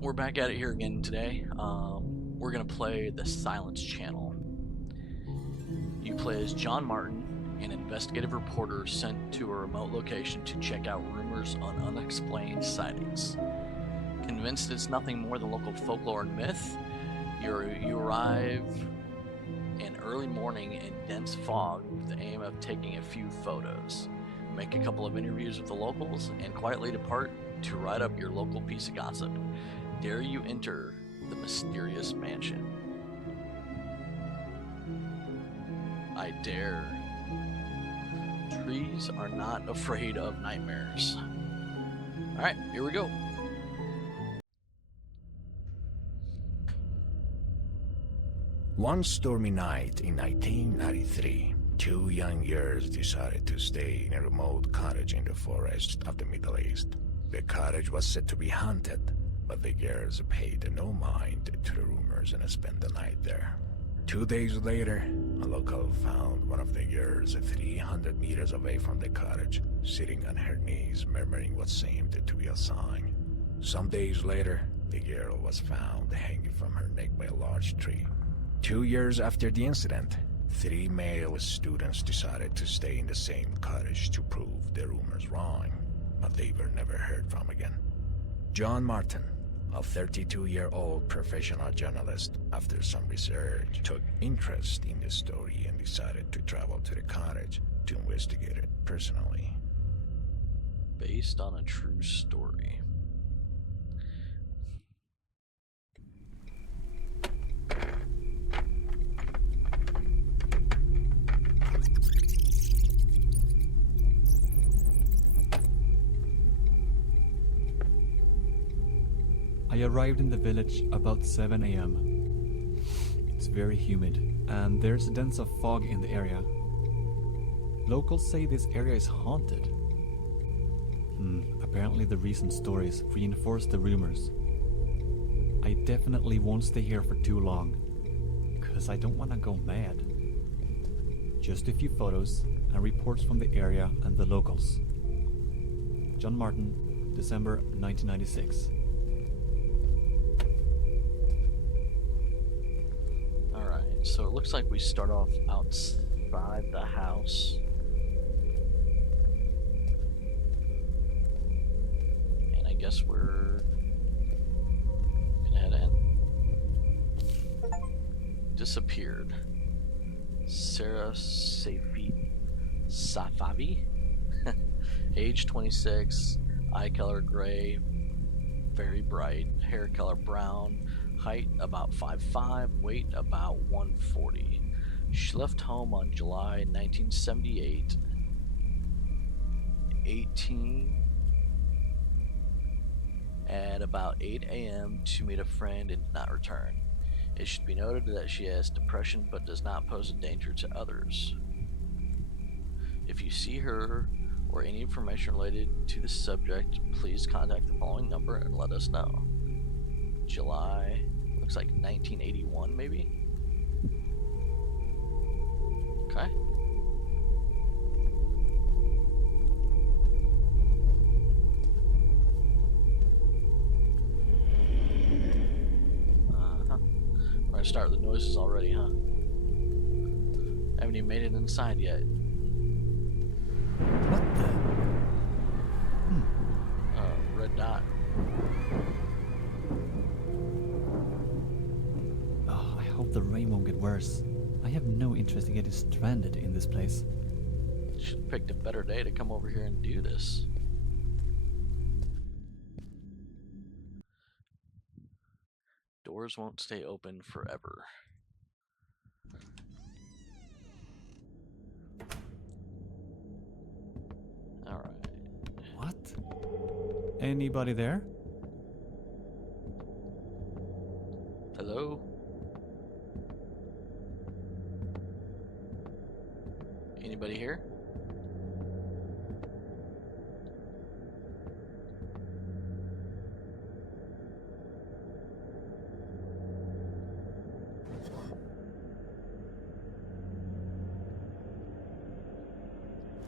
We're back at it here again today. We're gonna play the Silence Channel. You play as John Martin, an investigative reporter sent to a remote location to check out rumors on unexplained sightings. Convinced it's nothing more than local folklore and myth, you arrive in early morning in dense fog with the aim of taking a few photos, make a couple of interviews with the locals, and quietly depart to write up your local piece of gossip. Dare you enter the mysterious mansion? I dare. Trees are not afraid of nightmares. Alright, here we go. One stormy night in 1993, two young girls decided to stay in a remote cottage in the forest of the Middle East. The cottage was said to be haunted, but the girls paid no mind to the rumors and spent the night there. 2 days later, a local found one of the girls 300 meters away from the cottage, sitting on her knees, murmuring what seemed to be a sign. Some days later, the girl was found hanging from her neck by a large tree. 2 years after the incident, 3 male students decided to stay in the same cottage to prove the rumors wrong, but they were never heard from again. John Martin, a 32-year-old professional journalist, after some research, took interest in the story and decided to travel to the cottage to investigate it personally. Based on a true story. I arrived in the village about 7 a.m. It's very humid, and there's a dense fog in the area. Locals say this area is haunted. Apparently the recent stories reinforce the rumors. I definitely won't stay here for too long, because I don't want to go mad. Just a few photos and reports from the area and the locals. John Martin, December 1996. So it looks like we start off outside the house. And I guess we're gonna head in. Disappeared. Sarah Safavi. Age 26, eye color gray, very bright, hair color brown, height about 5'5", weight about 140. She left home on July 1978, 18 at about 8 a.m. to meet a friend and did not return. It should be noted that she has depression but does not pose a danger to others. If you see her or any information related to the subject, please contact the following number and let us know. July, looks like 1981 maybe? Okay. We're gonna start with the noises already, huh? Haven't even made it inside yet. What the? Red dot. Oh, I hope the rain won't get worse. I have no interest in getting stranded in this place. Should have picked a better day to come over here and do this. Doors won't stay open forever. Alright. What? Anybody there? Hello? Anybody here?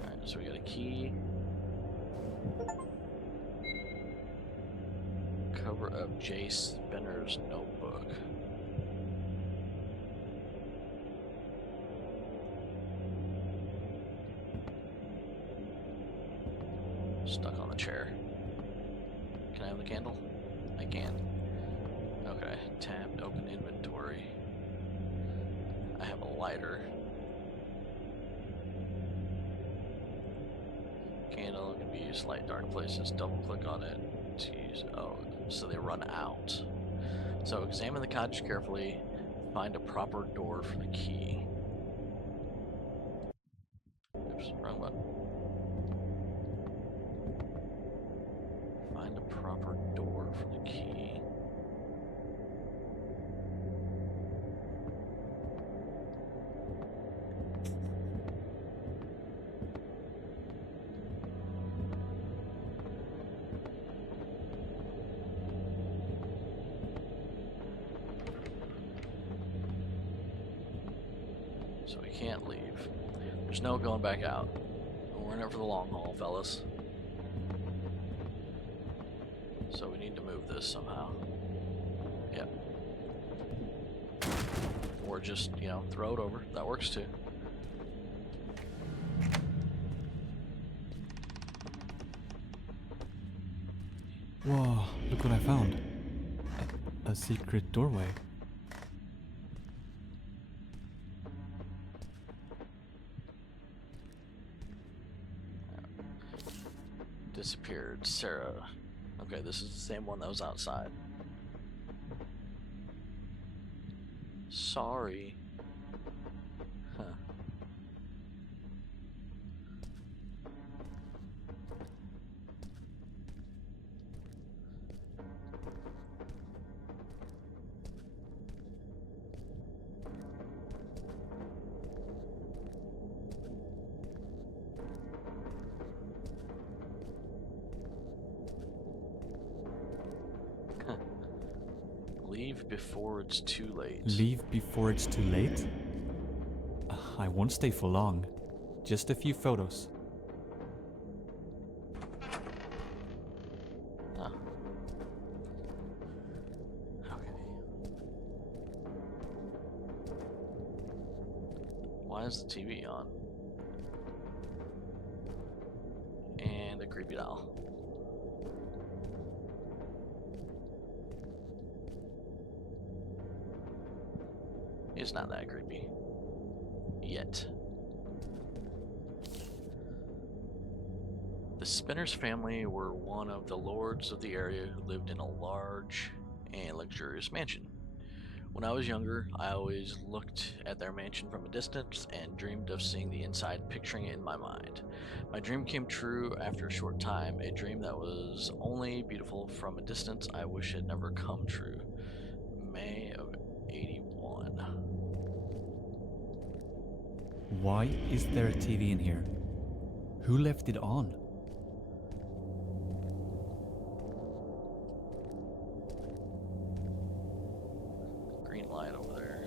Alright, so we got a key. Cover of J. Spinner's notebook. Stuck on the chair. Can I have the candle? I can. Okay, tabbed, open inventory. I have a lighter. Candle can be used light dark places. Double click on it to use. Oh, so they run out. So examine the cottage carefully. Find a proper door for the key. Oops, wrong button. Find a proper door for the key. So we can't leave. There's no going back out. We're in it for the long haul, fellas. So we need to move this somehow. Yep. Or just, you know, throw it over. That works too. Whoa, look what I found. A secret doorway. Disappeared. Sarah. Okay, this is the same one that was outside. Sorry. Huh. Leave before it's too late. Leave before it's too late? I won't stay for long. Just a few photos. Oh. Okay. Why is the TV on? And a creepy doll. It's not that creepy. Yet. The Spinners family were one of the lords of the area who lived in a large and luxurious mansion. When I was younger, I always looked at their mansion from a distance and dreamed of seeing the inside, picturing it in my mind. My dream came true after a short time, a dream that was only beautiful from a distance. I wish it never come true. May of 81. Why is there a TV in here? Who left it on? Green light over there.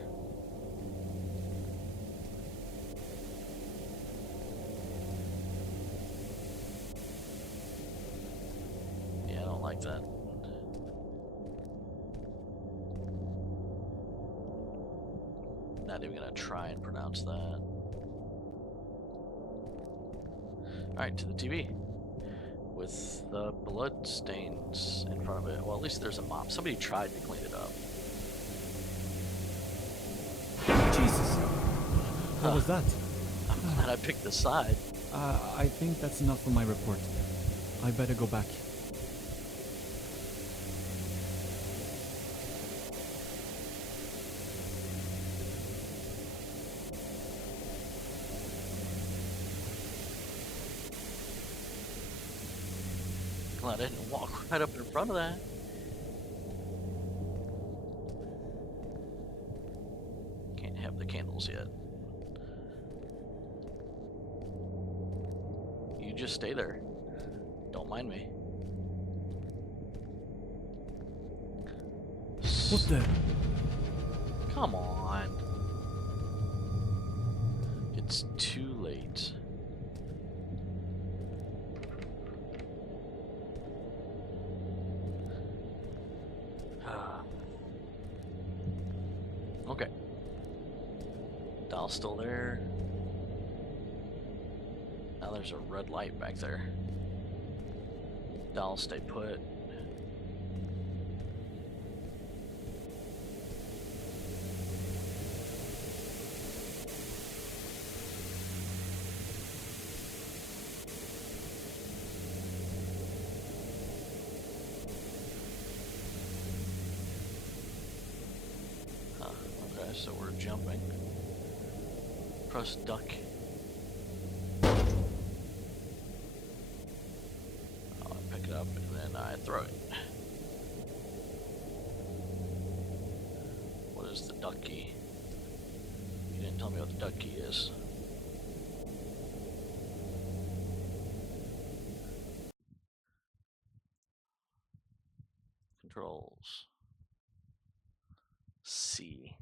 Yeah, I don't like that. Not even gonna try and pronounce that. Alright, to the TV. With the blood stains in front of it. Well, at least there's a mop. Somebody tried to clean it up. Jesus! What was that? I'm glad I picked the side. I think that's enough for my report. I better go back. Glad I didn't walk right up in front of that. Can't have the candles yet. You just stay there. Don't mind me. What the? Come on. It's too late. Okay. Dial's still there. Now there's a red light back there. Dial stay put. Okay, so we're jumping. Press duck. I'll pick it up and then I throw it. What is the duck key? You didn't tell me what the duck key is. Controls. C.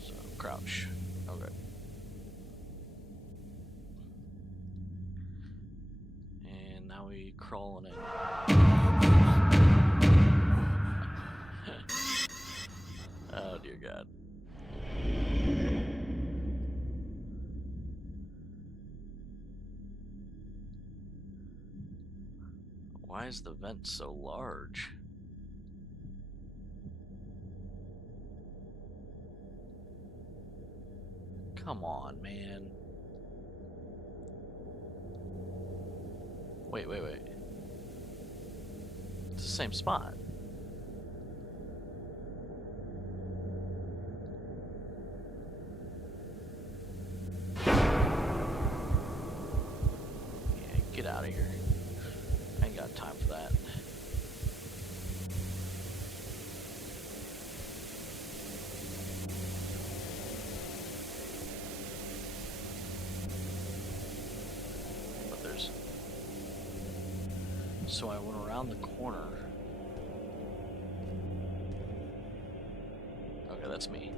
So crouch. Okay. And now we crawling in. Oh dear God. Why is the vent so large? Come on, man. Wait. It's the same spot. Yeah, get out of here. I ain't got time for that. But there's... So I went around the corner. Okay, that's me.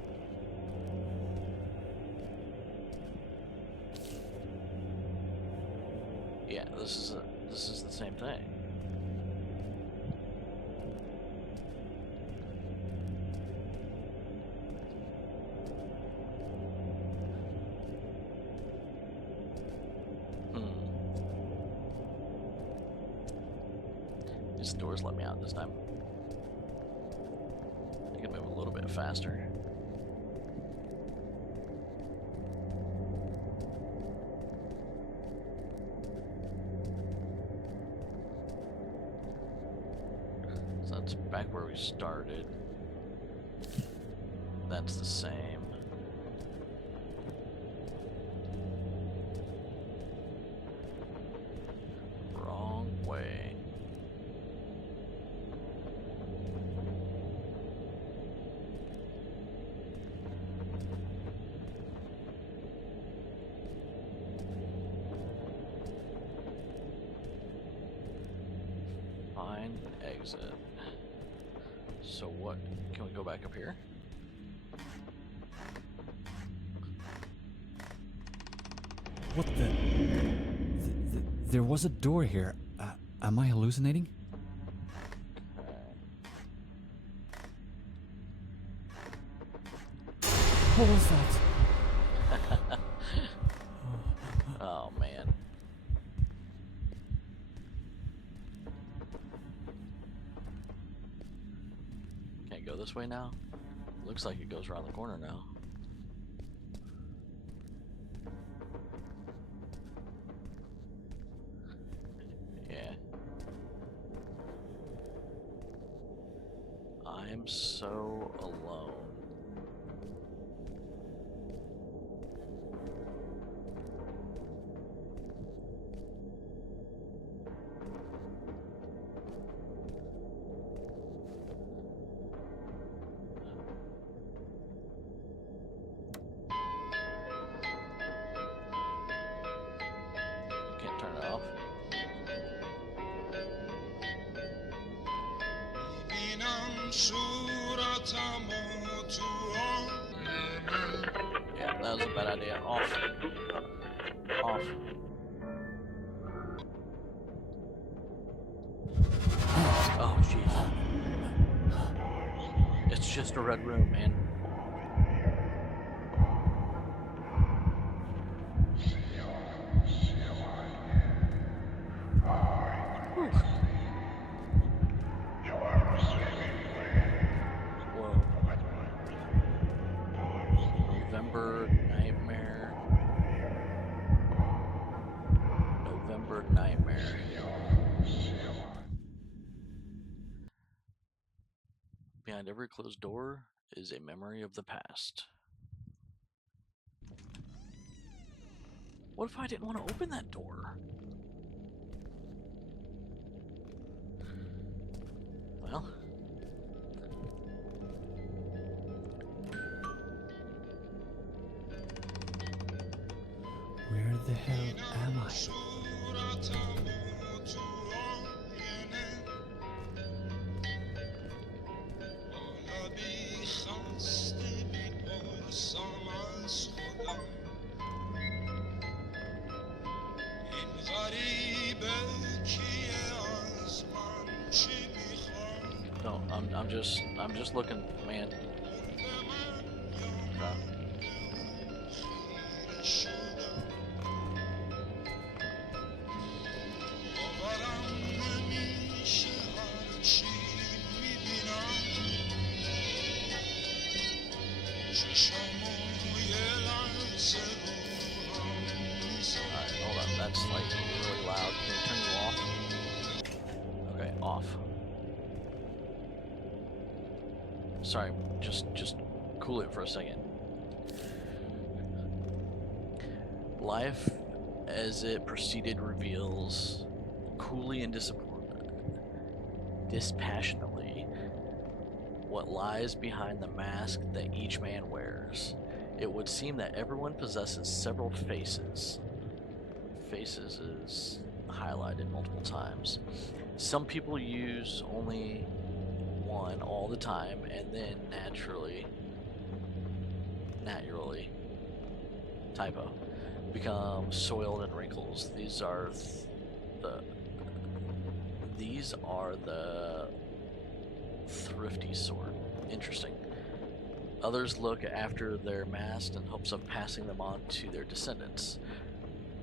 Yeah, this is the same thing. These doors let me out this time. I can move a little bit faster. So that's back where we started. That's the same. Wrong way. Find exit. So what? Can we go back up here? What the? There was a door here. Am I hallucinating? What was that? Oh man. Can't go this way now? Looks like it goes around the corner now. Yeah. I'm so alone. Can't turn it off. Yeah, that was a bad idea. Off. Off. just a red room, man. Whew. Whoa. November Nightmare. November Nightmare. Behind every closed door is a memory of the past. What if I didn't want to open that door? Well. Where the hell am I? No, I'm just looking, man. Okay. Alright, hold on. That's like really loud. Can we turn you off? Okay, off. Sorry, just cool it for a second. Life as it proceeded reveals coolly and dispassionately what lies behind the mask that each man wears. It would seem that everyone possesses several faces. Faces is highlighted multiple times. Some people use only one all the time, and then naturally, typo, become soiled and wrinkles. These are the thrifty sort. Interesting. Others look after their mask in hopes of passing them on to their descendants.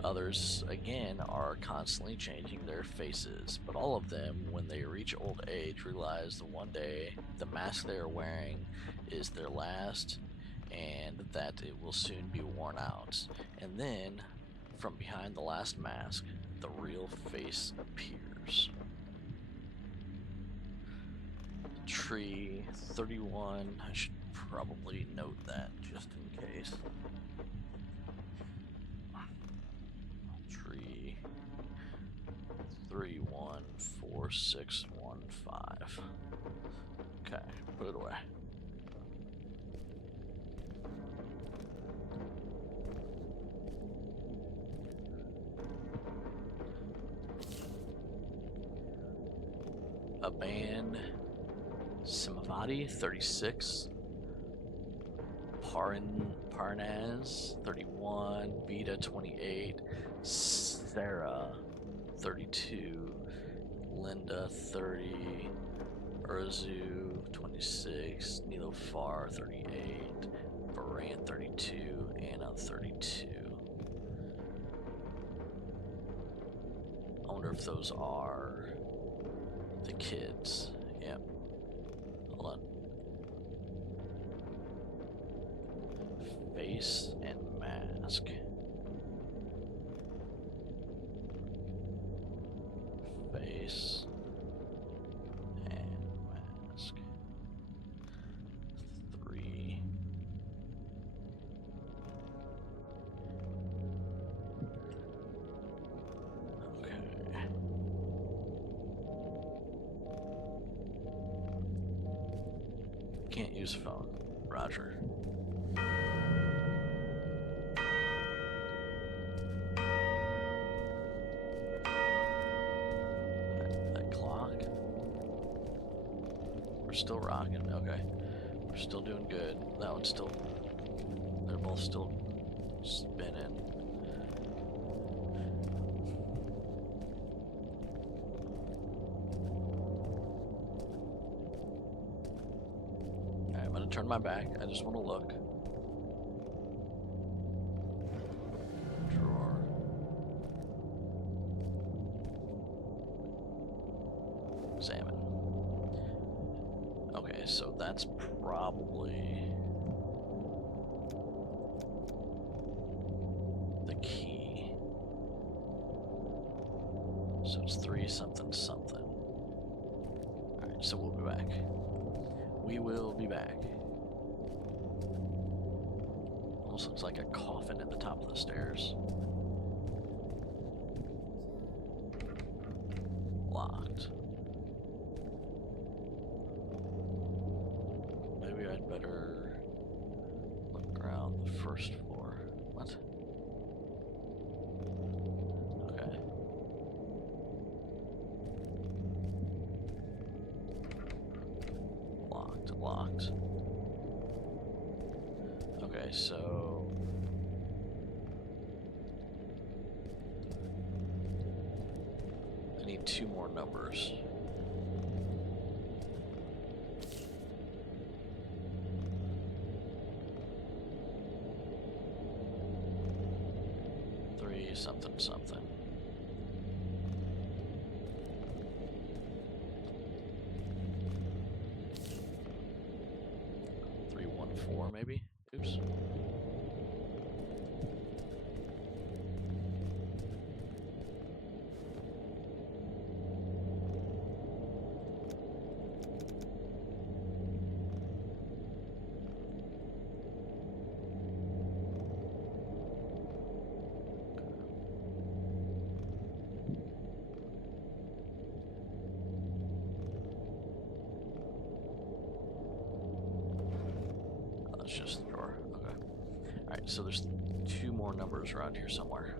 Others, again, are constantly changing their faces, but all of them, when they reach old age, realize that one day the mask they are wearing is their last and that it will soon be worn out. And then, from behind the last mask, the real face appears. Tree 31, I should probably note that just in case. Tree 314615. Okay, put it away. A band Simavati 36, Parnaz 31, Vita 28, Sarah 32, Linda 30, Urzu 26, Nilofar 38, Baran 32, Anna 32. I wonder if those are the kids. Yep. Hold on. Face and mask. Face and mask. 3. Okay. Can't use phone. Roger. That clock. We're still rocking. Okay. We're still doing good. That one's still. They're both still spinning. Alright, turn my back. I just want to look. Drawer. Examine. Okay, so that's probably the key. So it's 3 something something. Alright, so we'll be back. We will be back. Almost looks like a coffin at the top of the stairs. Locked. Maybe I'd better look around the first floor. What? Okay. Locked. Okay, so I need 2 more numbers. Three something something. 314 maybe? Oops. That's just the drawer. Okay. Alright, so there's 2 more numbers around here somewhere.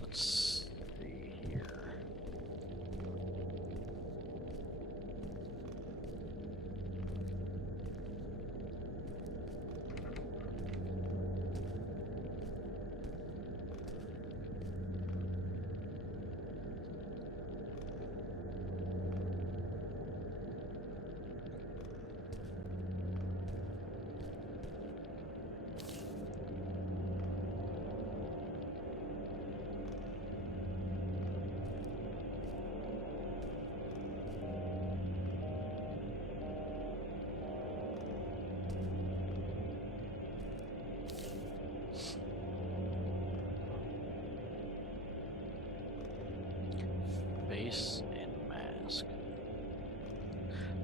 Let's see here. Face and mask.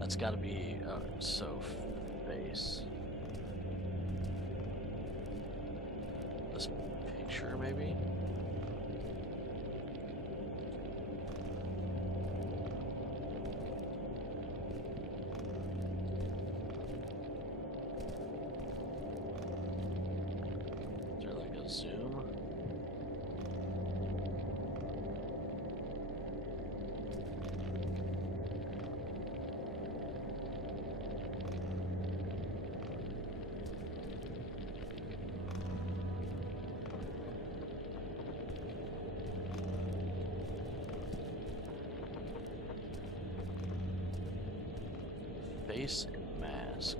That's got to be so face. This picture maybe. Is there like a zoom? Face and mask.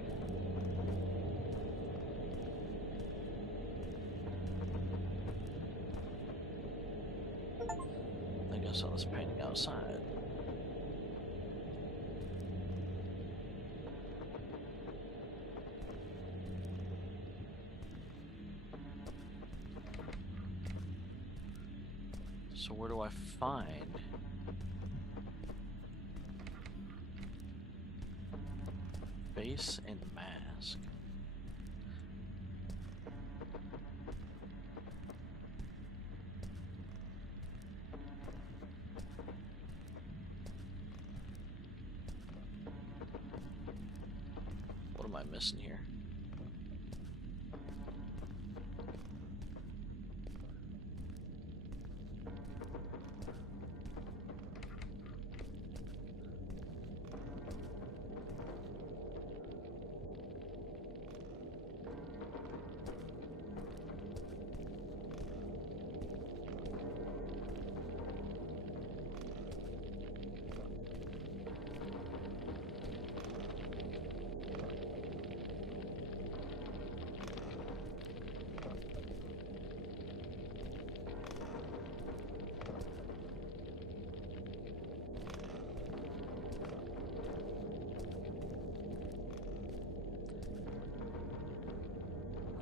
I think I saw this painting outside. So where do I find face and mask? am I missing here?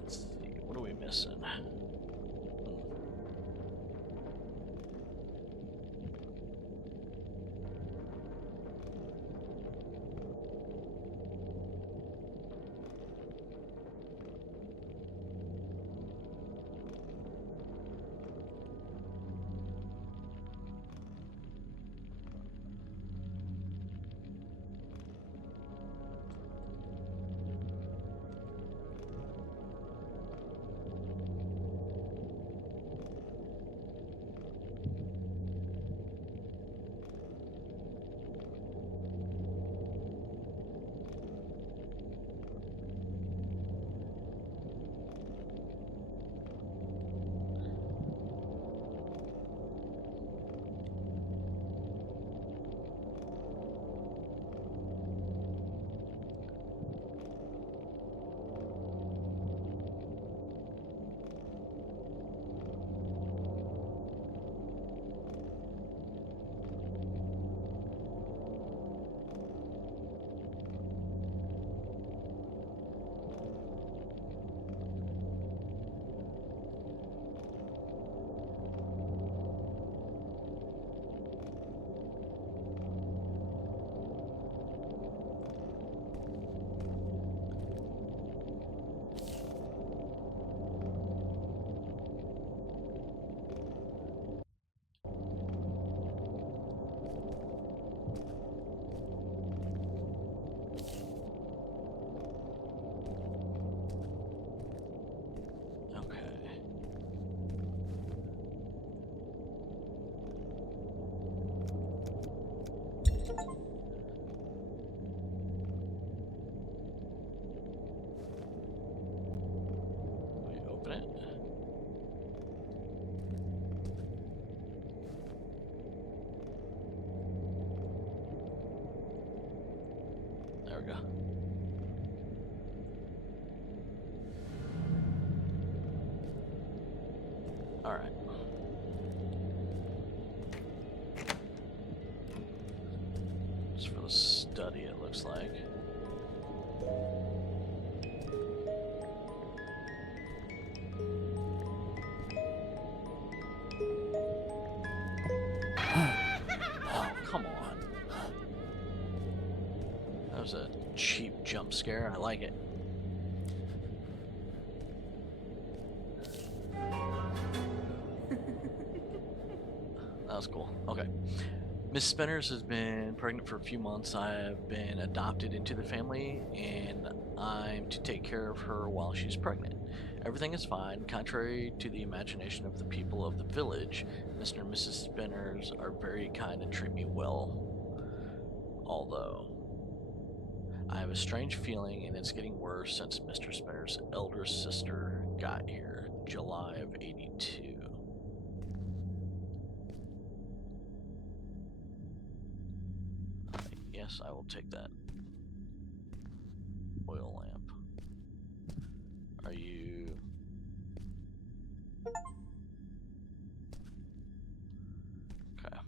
Let's see, what are we missing? Okay. We open it. There we go. All right. Just for the study, it looks like. Oh, come on. That was a cheap jump scare. I like it. That was cool. Okay. Miss Spinners has been pregnant for a few months. I have been adopted into the family, and I'm to take care of her while she's pregnant. Everything is fine. Contrary to the imagination of the people of the village, Mr. and Mrs. Spinners are very kind and treat me well. Although, I have a strange feeling, and it's getting worse since Mr. Spinner's elder sister got here, July of '82. Yes, I will take that. Oil lamp. Are you... Okay.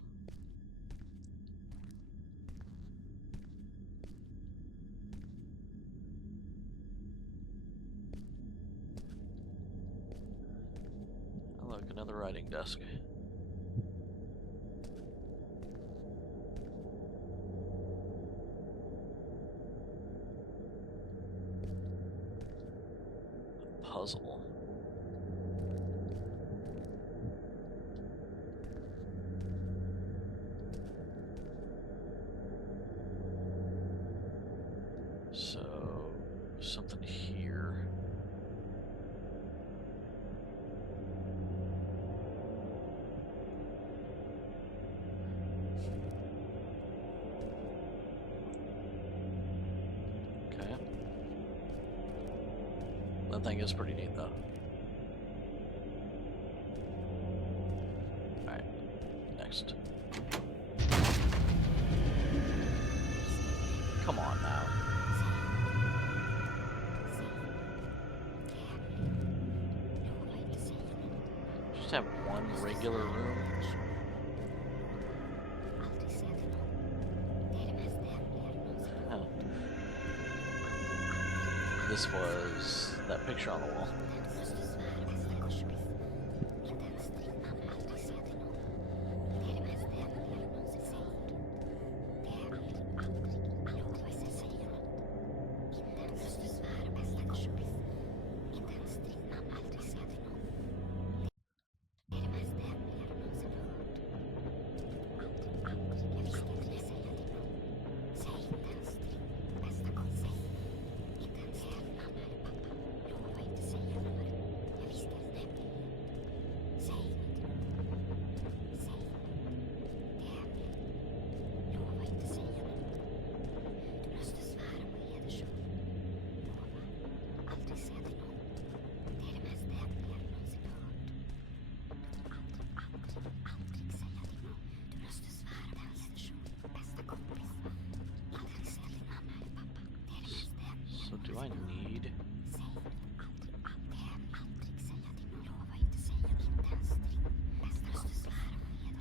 Oh, look, another writing desk. Puzzle. So, something here. Okay. That thing is pretty neat though. Alright, next. Come on now. Just have one regular room. Oh. This was that picture on the wall. So do I need...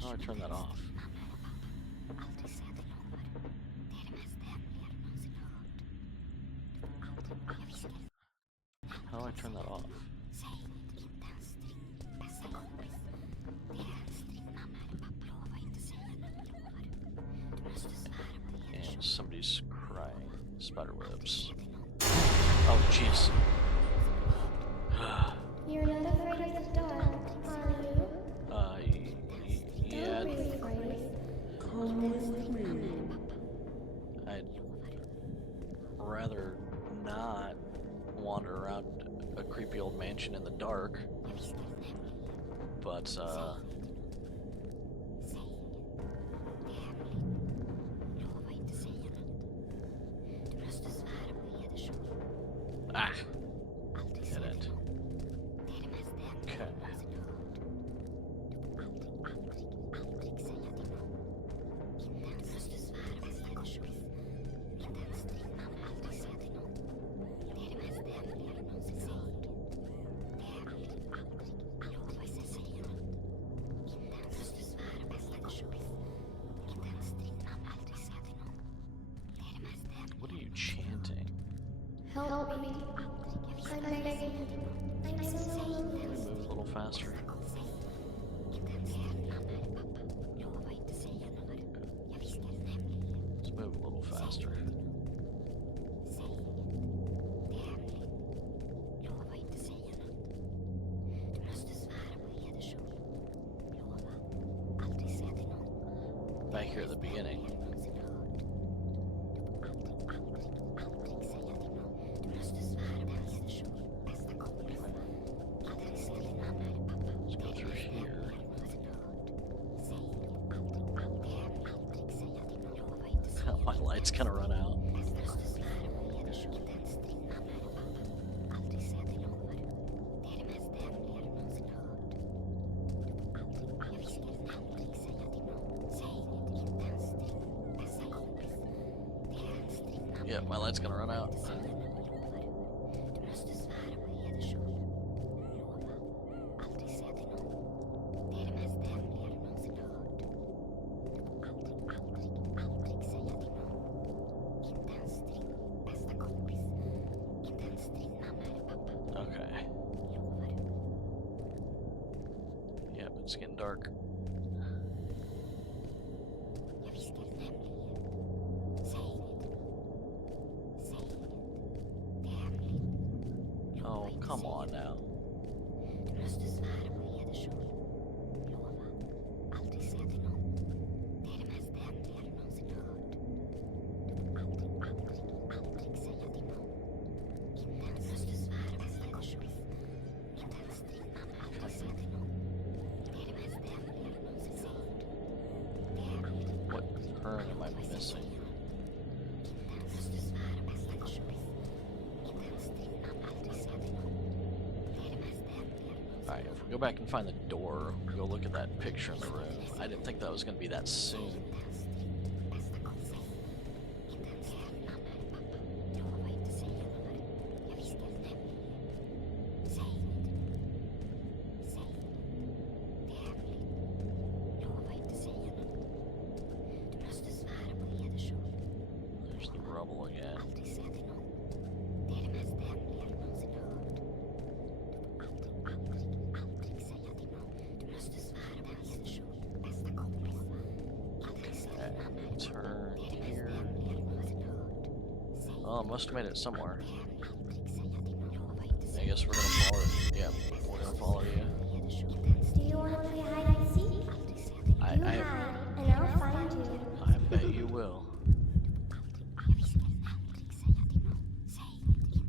How do I turn that off? How do I turn that off? And somebody's crying. Spiderwebs. Oh, jeez. You're not afraid of the dark, are you? Yeah. Don't be afraid. Come with me. I'd rather not wander around a creepy old mansion in the dark. But, ah! Get it. Okay. What are you chanting? Help me. I'm begging. I'm so lonely. Can we move a little faster? Let's move a little faster. Back here at the beginning. Let's go through here. My light's gonna run out. Yeah, my light's gonna run out. Okay. Yep, it's getting dark. Oh, come on now. Alright, if we go back and find the door, we'll go look at that picture in the room. I didn't think that was going to be that soon. There's the rubble again. Turn here. Oh, I must have made it somewhere. I guess we're gonna follow it. Yeah, we're gonna follow you. Do you want to play hide and seek? You hide, and I'll find you. I bet you will.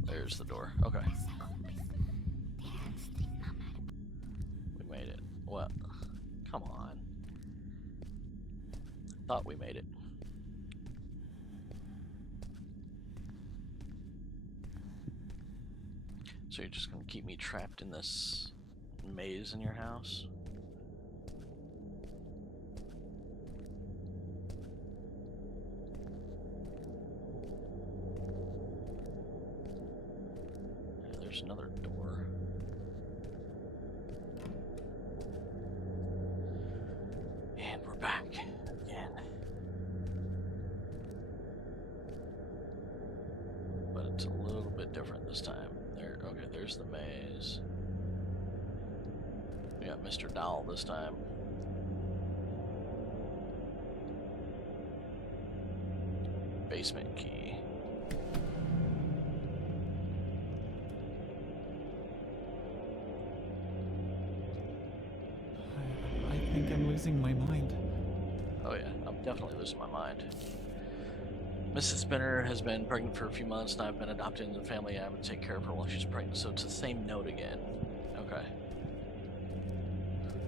There's the door. Okay. We made it. What? Come on. Thought we made it. So you're just gonna keep me trapped in this maze in your house? Yeah, there's another door. And we're back again. But it's a little bit different this time. Okay, there's the maze. We got Mr. Dowell this time. Basement key. I think I'm losing my mind. Oh yeah, I'm definitely losing my mind. Mrs. Spinner has been pregnant for a few months, and I've been adopted into the family. I'm going to take care of her while she's pregnant. So it's the same note again. Okay.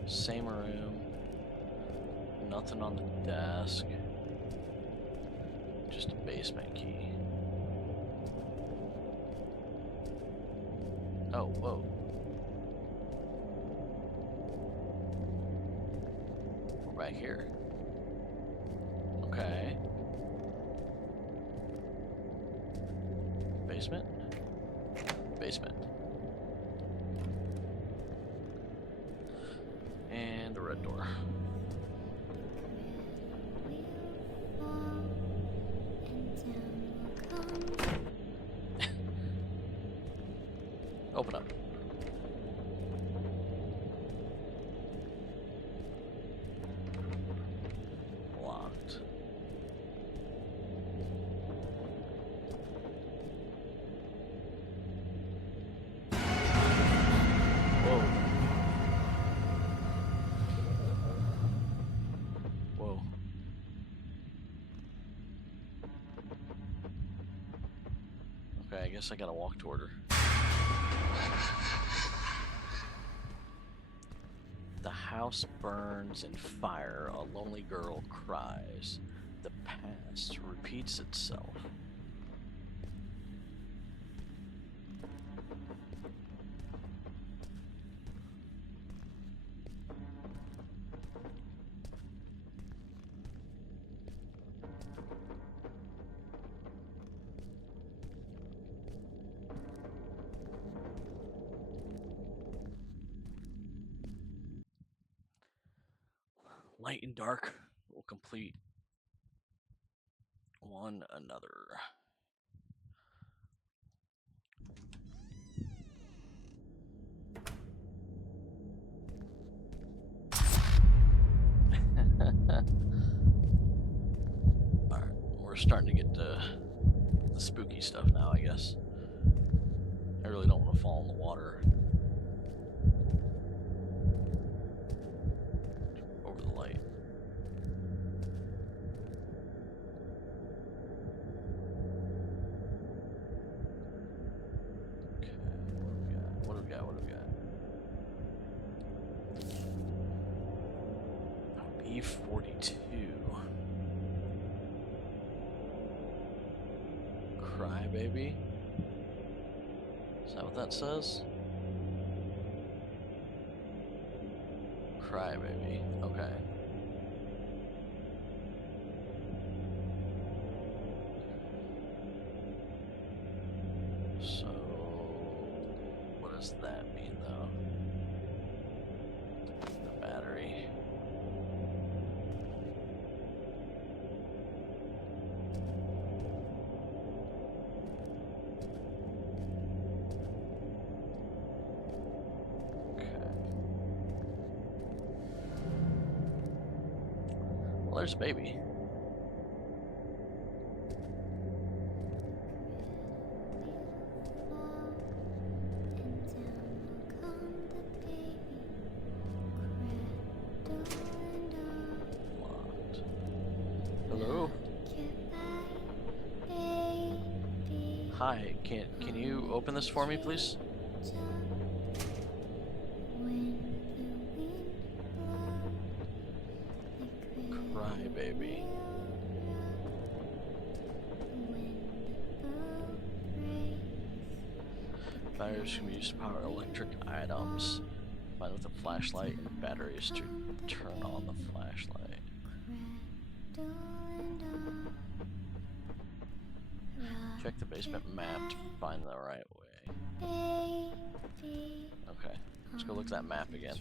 Same room. Nothing on the desk. Just a basement key. Oh, whoa. We're back here. Okay. Basement? Basement. And the red door. Open up. Locked. Whoa. Whoa. Okay, I guess I gotta walk toward her. The house burns in fire. A lonely girl cries. The past repeats itself. Light and dark will complete one another. Alright, we're starting to get to the spooky stuff now, I guess. I really don't want to fall in the water. Over the light. Okay, what do we got? What do we got? B-42. Crybaby? Is that what that says? Crybaby. Okay. So, what does that mean, though? The battery. Well, there's a baby. Locked. Hello? Hi, can you open this for me, please? Cry, baby. Batteries can be used to power electric items. Combined with a flashlight and batteries to turn on the flashlight. Check the basement map to find the right way. Okay, let's go look at that map again.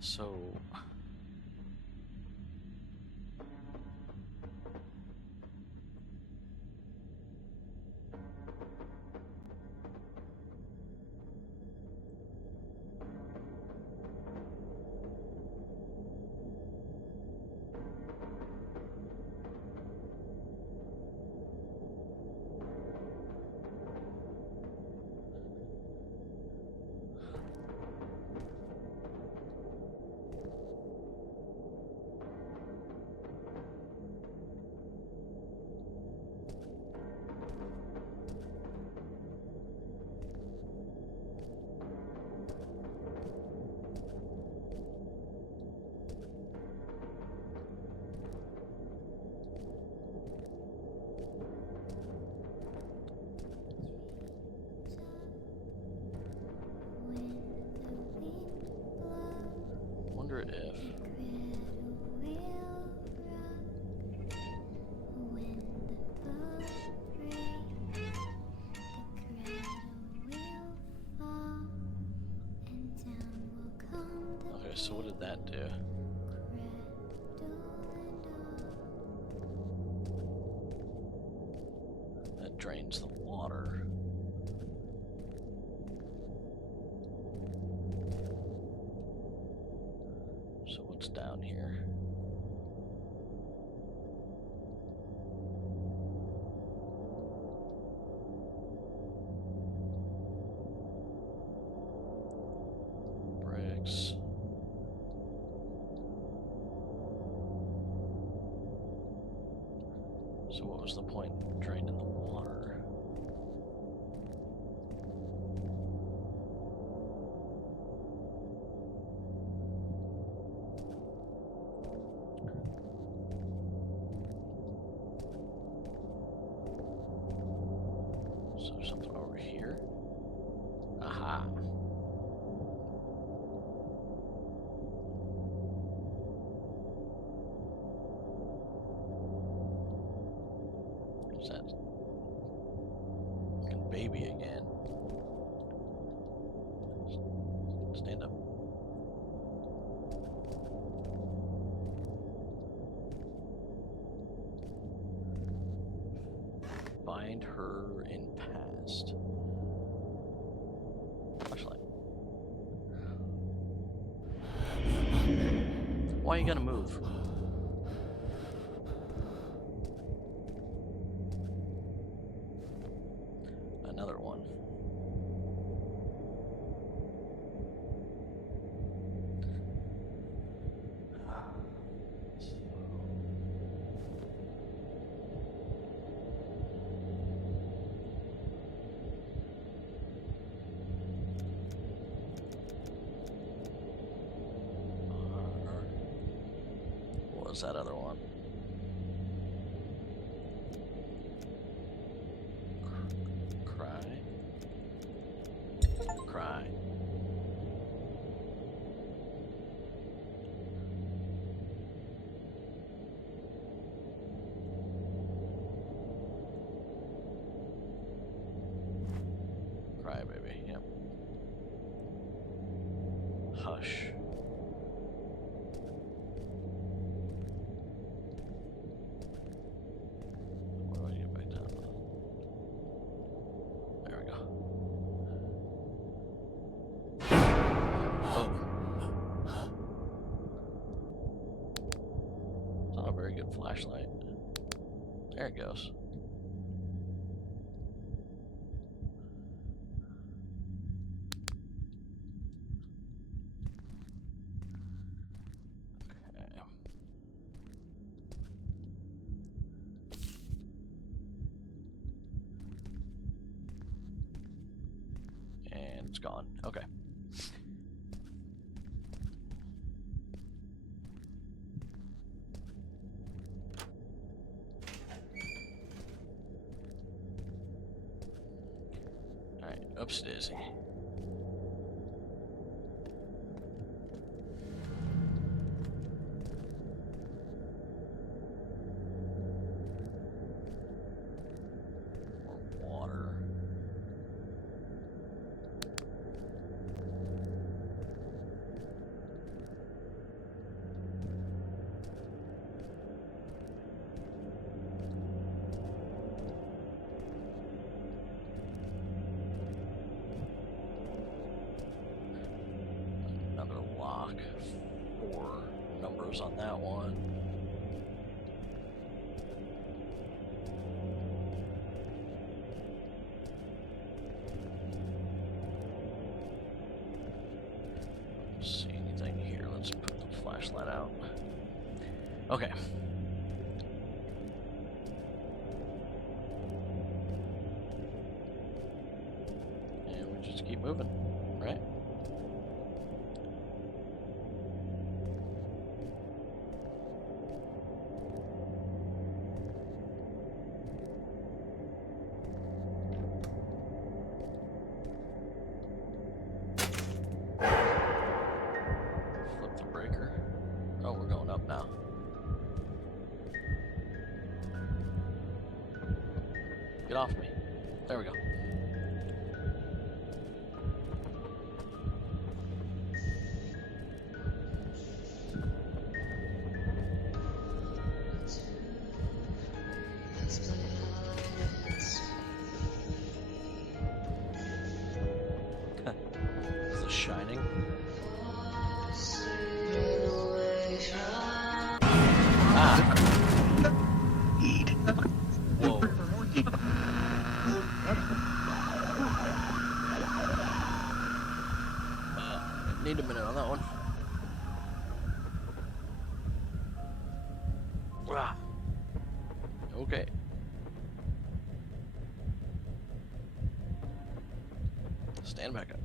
So... wonder if... Okay, so what did that do? That drains the water. So what's down here? Bricks. So what was the point in draining the water? So there's something over here. Aha. Is that fucking baby again? Stand up. Find her in past. Flashlight. Why you gotta move? Another one. What was that other one? good flashlight. There it goes. Okay. And it's gone. Okay. Alright, ups Daisy. More water. Another lock. 4 numbers on that one. See anything here? Let's put the flashlight out. Okay. And we just keep moving, right? Flip the breaker. Oh, we're going up now. Get off me. There we go. Is this Shining? Ah! Whoa. Need a minute on that one. Ah. Okay. Stand back up.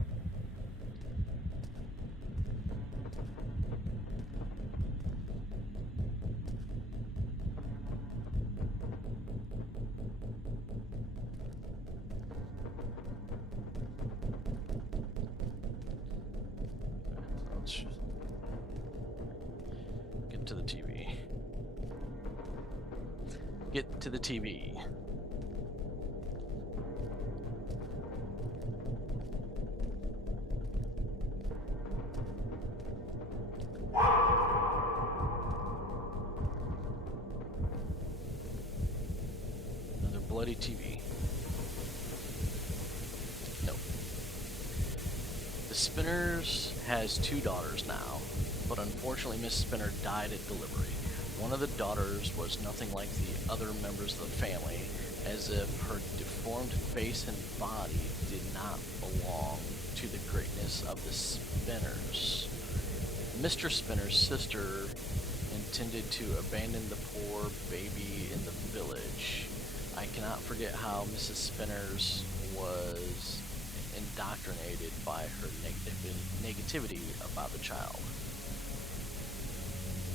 Let's get to the TV. Get to the TV. Another bloody TV. Nope. The Spinners has 2 daughters now, but unfortunately Miss Spinner died at delivery. One of the daughters was nothing like the other members of the family, as if her deformed face and body did not belong to the greatness of the Spinners. Mr. Spinner's sister intended to abandon the poor baby in the village. I cannot forget how Mrs. Spinners was indoctrinated by her negativity about the child.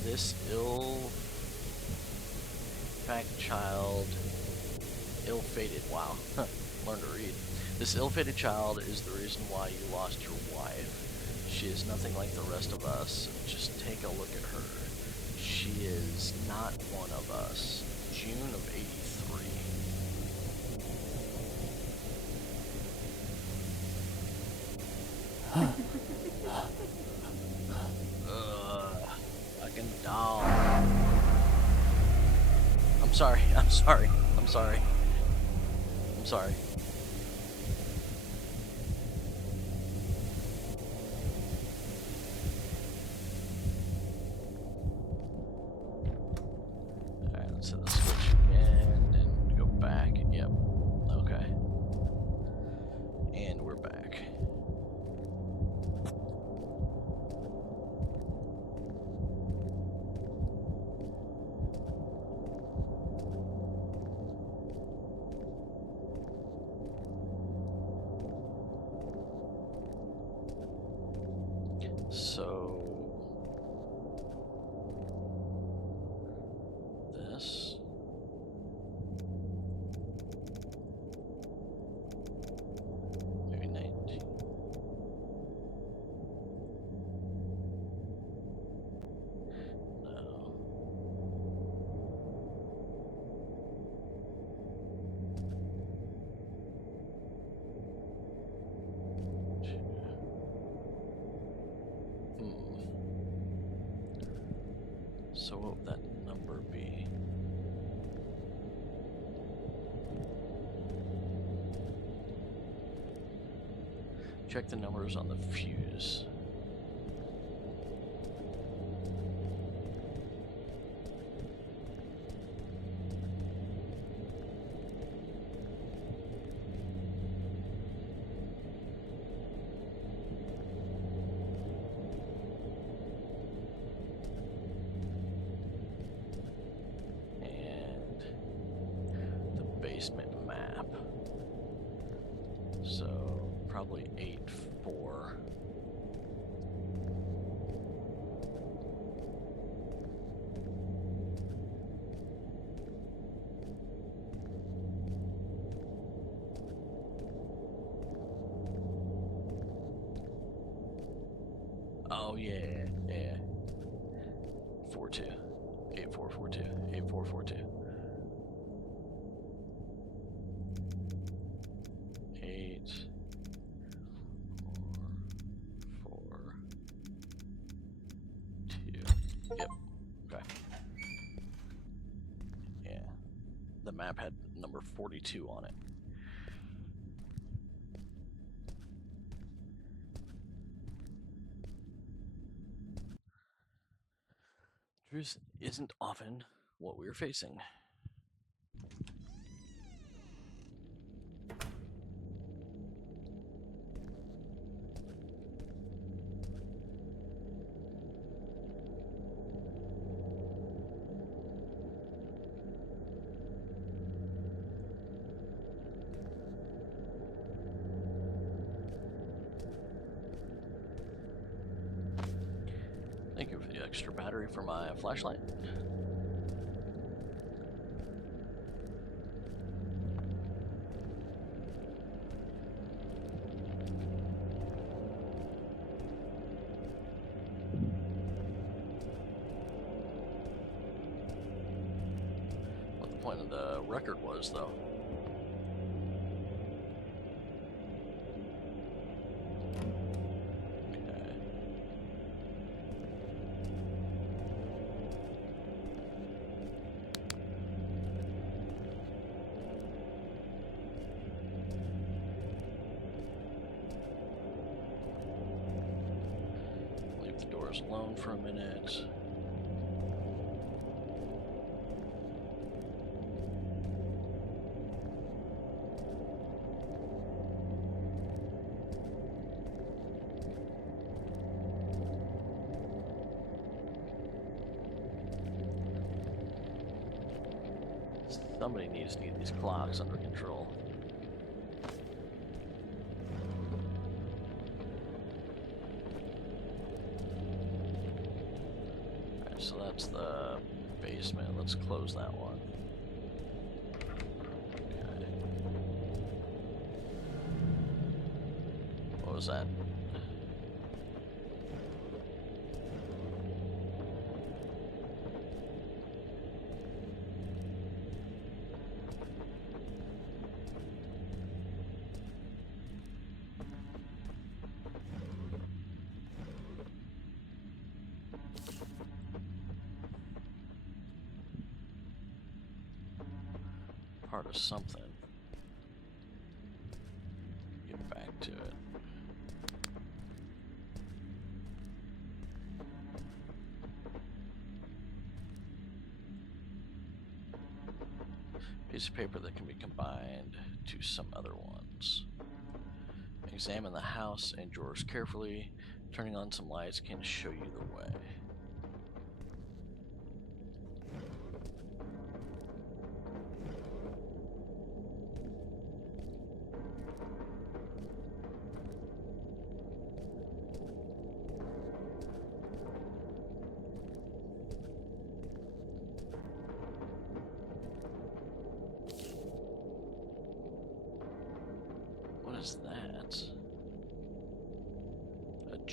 This ill-fated child, ill-fated, wow, learn to read. This ill-fated child is the reason why you lost your wife. She is nothing like the rest of us. Just take a look at her. She is not one of us. June of '83. Fucking doll. I'm sorry. I'm sorry. I'm sorry. I'm sorry. So this. Maybe 19. No. So what would that number be? Check the numbers on the fuse. And the basement map. So probably 8-4. Oh yeah, yeah. 4-2. 8-4-4-2. 8-4-4-2. 8, 4, 4, 2. Yep. Okay. Yeah. The map had number 42 on it. Truth isn't often what we're facing. Thank you for the extra battery for my flashlight. What the point of the record was, though. Leave the doors alone for a minute. Somebody needs to get these clocks under control. Alright, so that's the basement. Let's close that one. Okay. What was that? Part of something. Get back to it. Piece of paper that can be combined to some other ones. Examine the house and drawers carefully. Turning on some lights can show you the way.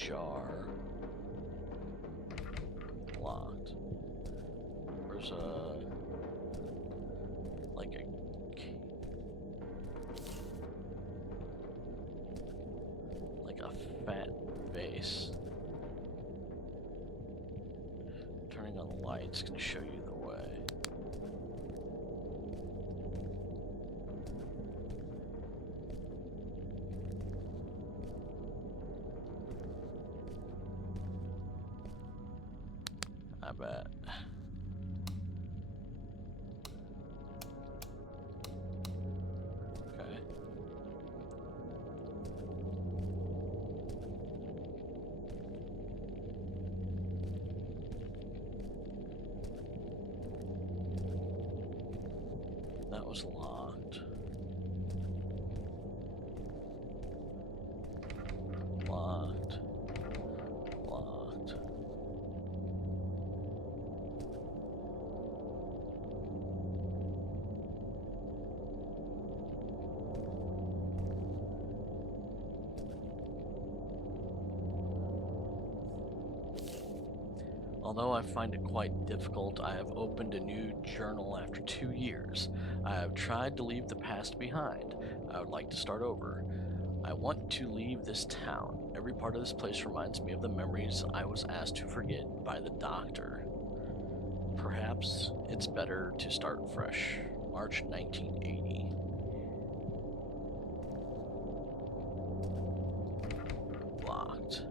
jar. Locked. There's like a fat vase. Turning on the lights can show you the way. I bet. Okay. That was locked. Locked. Locked. Although I find it quite difficult, I have opened a new journal after 2 years. I have tried to leave the past behind. I would like to start over. I want to leave this town. Every part of this place reminds me of the memories I was asked to forget by the doctor. Perhaps it's better to start fresh. March 1980. Locked.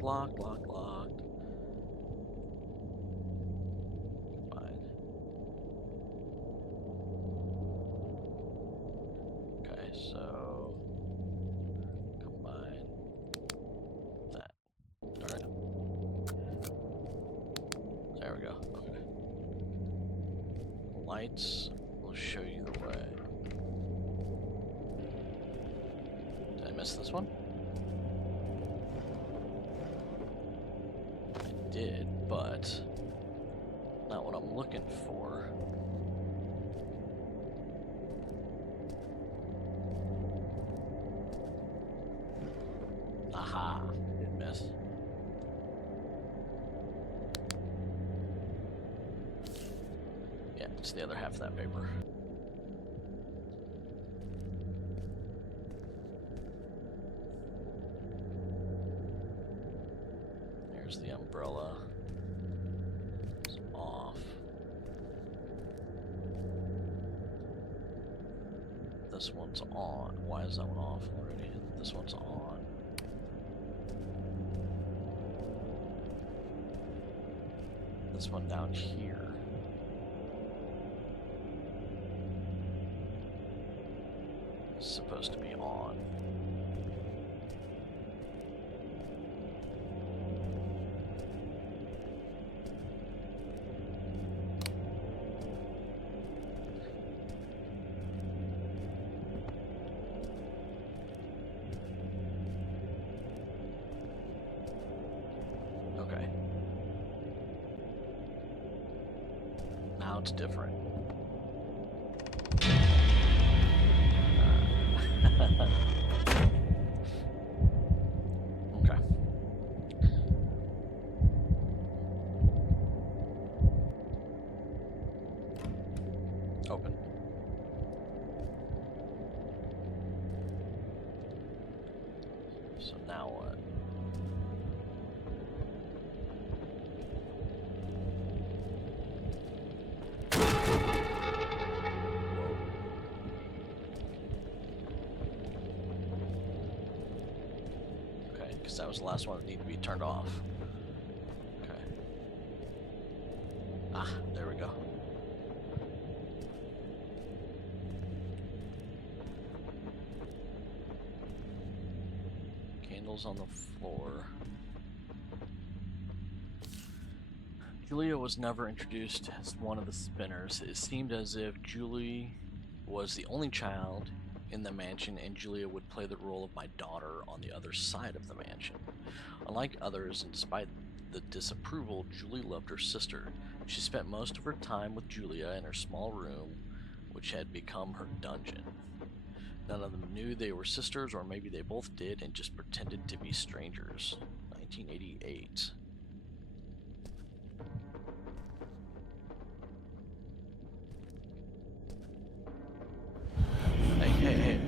Locked. Fine. Okay, so combine that. Alright. There we go. Okay. Lights will show you the way. Did I miss this one? Did, but not what I'm looking for. Aha, didn't miss. Yeah, it's the other half of that paper. There's the umbrella. It's off. This one's on. Why is that one off already? This one's on. This one down here is supposed to be on. Okay. Now it's different. Okay. Open. So now what? Okay, because that was the last one that needed to be turned off. Okay. Ah, there we go. Candles on the floor. Julia was never introduced as one of the spinners. It seemed as if Julie was the only child in the mansion, and Julia would play the role of my daughter on the other side of the mansion. Unlike others, and despite the disapproval, Julie loved her sister. She spent most of her time with Julia in her small room, which had become her dungeon. None of them knew they were sisters, or maybe they both did and just pretended to be strangers. 1988. Hey.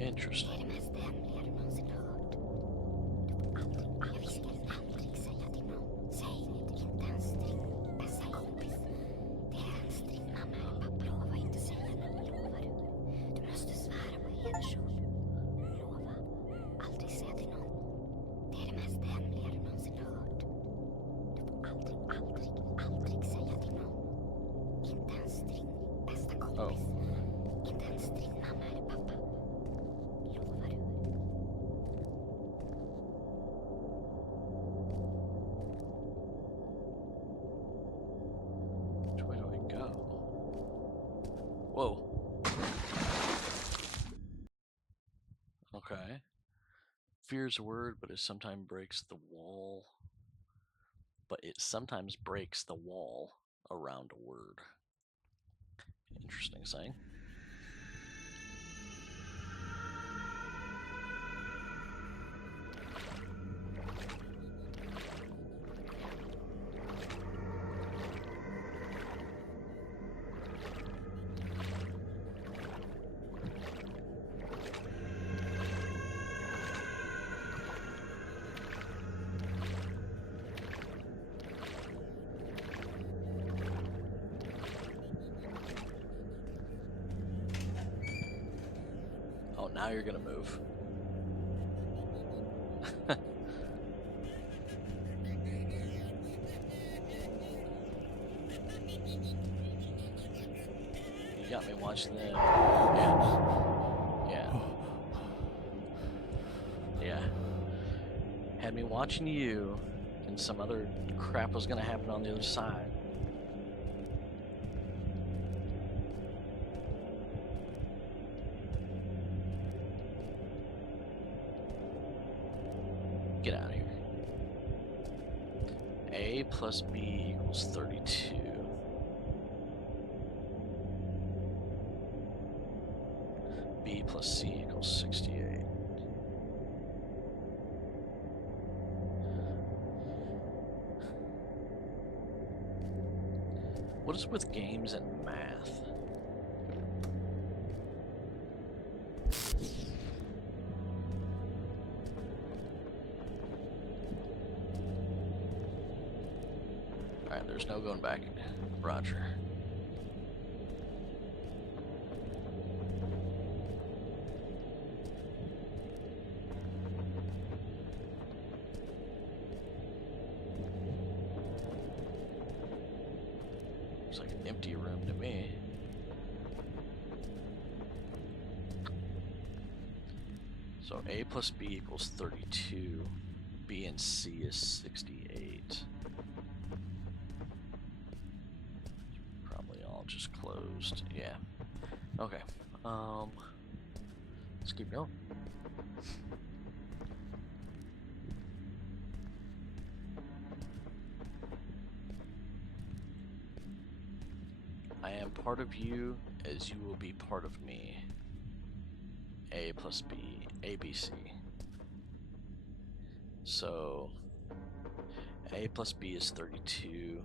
Interesting. Oh. Which way do I go? Whoa. Okay. Fear's a word, but it sometimes breaks the wall. Around a word. Interesting saying. Oh, now you're gonna move. You got me watching them. Yeah. Had me watching you, and some other crap was gonna happen on the other side. Get out of here. A plus B equals 32. B plus C equals 68. What is with games and math? Alright, there's no going back. Roger. Looks like an empty room to me. So A plus B equals 32. B and C is 68. Probably all just closed. Yeah. Okay. Let's keep going. I am part of you as you will be part of me. A plus B, A, B, C. So A plus B is 32.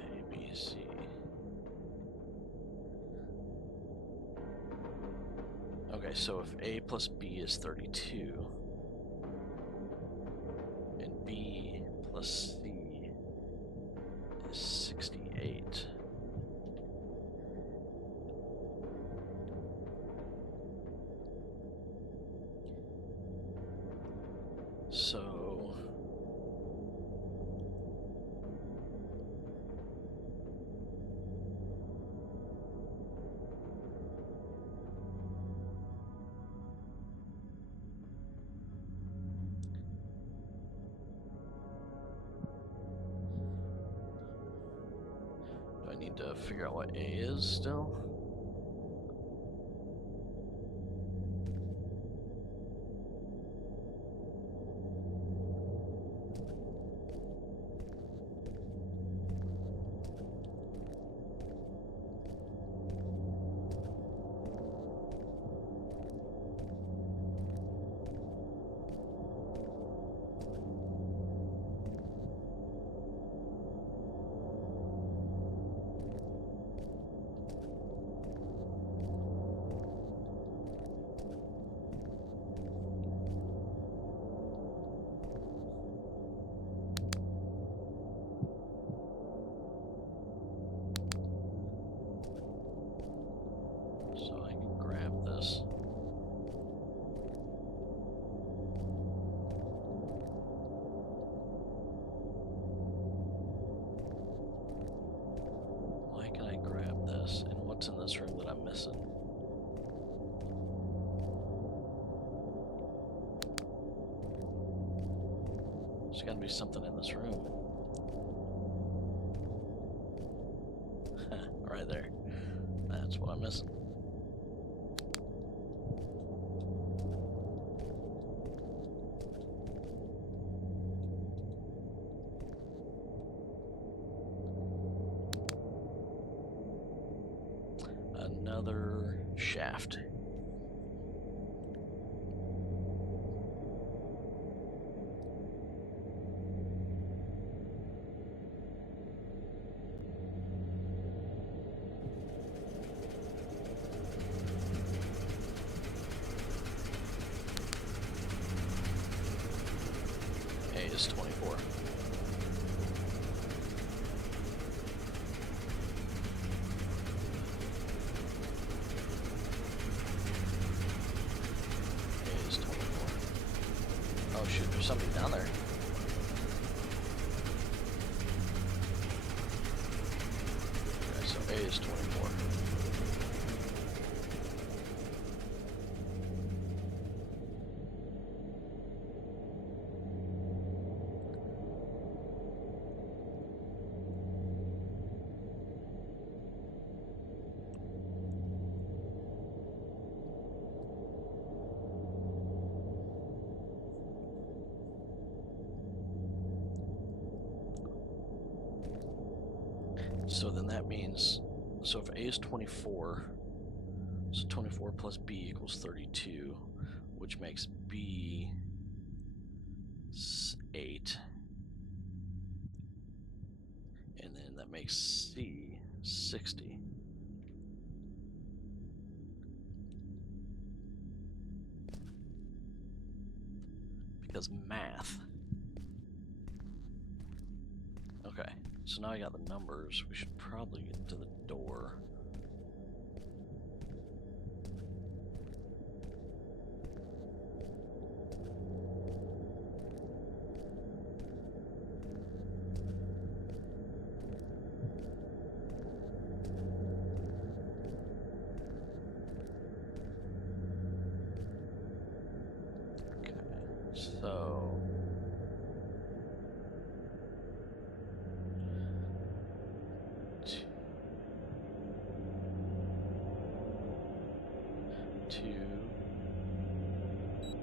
A, B, C. Okay, so if A plus B is 32, and B plus C So do I need to figure out what A is still? So I can grab this. Why can I grab this? And what's in this room that I'm missing? There's gotta be something in this room. Right there. That's what I'm missing. Another shaft. A is 24. A is 24. Oh shoot, there's somebody down there. Okay, so A is 24. So then that means, so if A is 24, so 24 plus B equals 32, which makes B 8. And then that makes C 60. Because math. Okay, so now I got the numbers. We should probably get to the door. Okay, so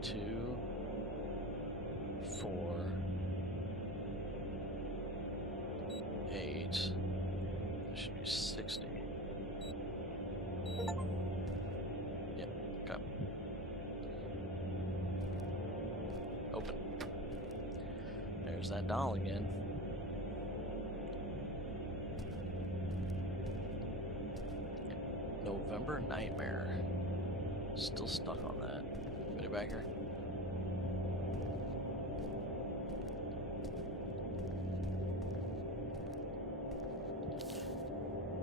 two, 4, 8. That should be 60. Yep, okay. Open. There's that doll again. November Nightmare. Still stuck on that. Put it back here.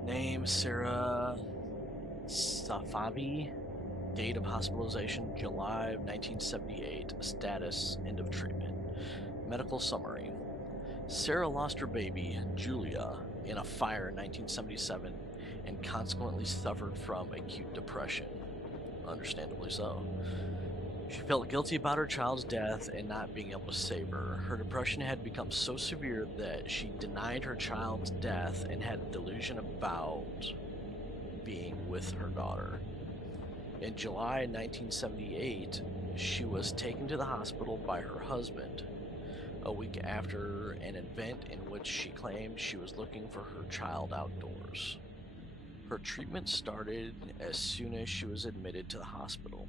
Name Sarah Safavi. Date of hospitalization July of 1978. Status end of treatment. Medical summary. Sarah lost her baby, Julia, in a fire in 1977 and consequently suffered from acute depression. Understandably so. She felt guilty about her child's death and not being able to save her. Her depression had become so severe that she denied her child's death and had a delusion about being with her daughter. In July 1978, she was taken to the hospital by her husband, a week after an event in which she claimed she was looking for her child outdoors. Her treatment started as soon as she was admitted to the hospital.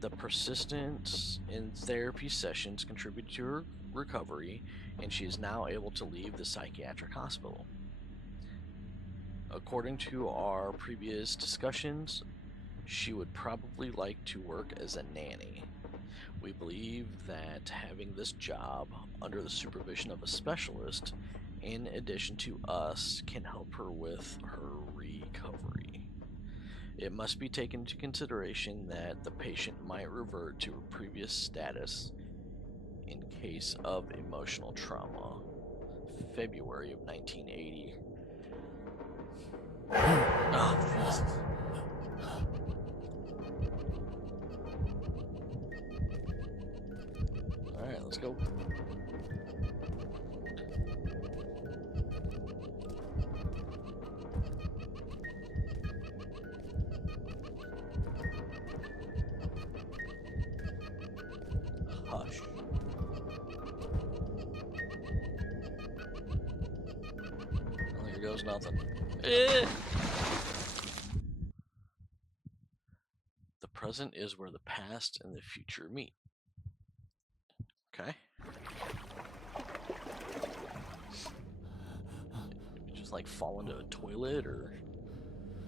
The persistence in therapy sessions contributed to her recovery, and she is now able to leave the psychiatric hospital. According to our previous discussions, she would probably like to work as a nanny. We believe that having this job under the supervision of a specialist, in addition to us, can help her with her recovery. It must be taken into consideration that the patient might revert to her previous status in case of emotional trauma. February of 1980. Oh, alright, let's go. Hush. Well, here goes nothing. The present is where the past and the future meet. Okay. Just like fall into a toilet or...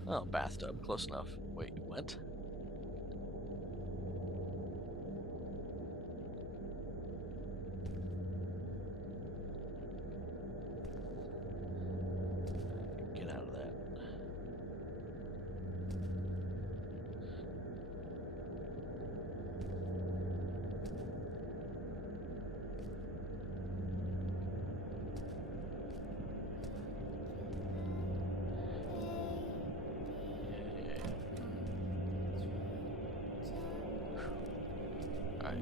Oh, bathtub. Close enough. Wait, what? Get out of that. Alright.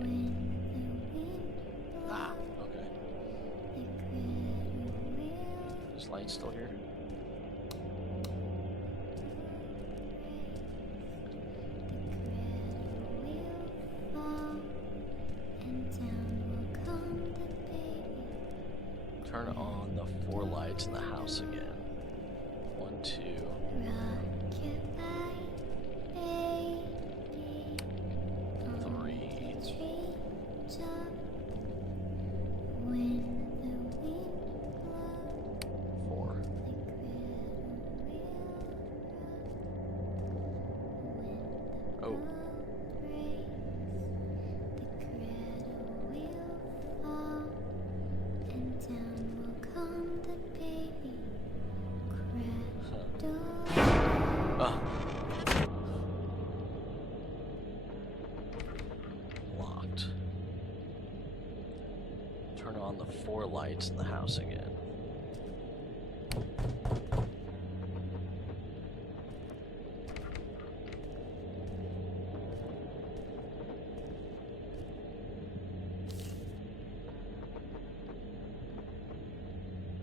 Ah, okay. Is light still here? Turn on the 4 lights in the house again. 1, 2. 4. Oh. Locked. Turn on the 4 lights in the house again.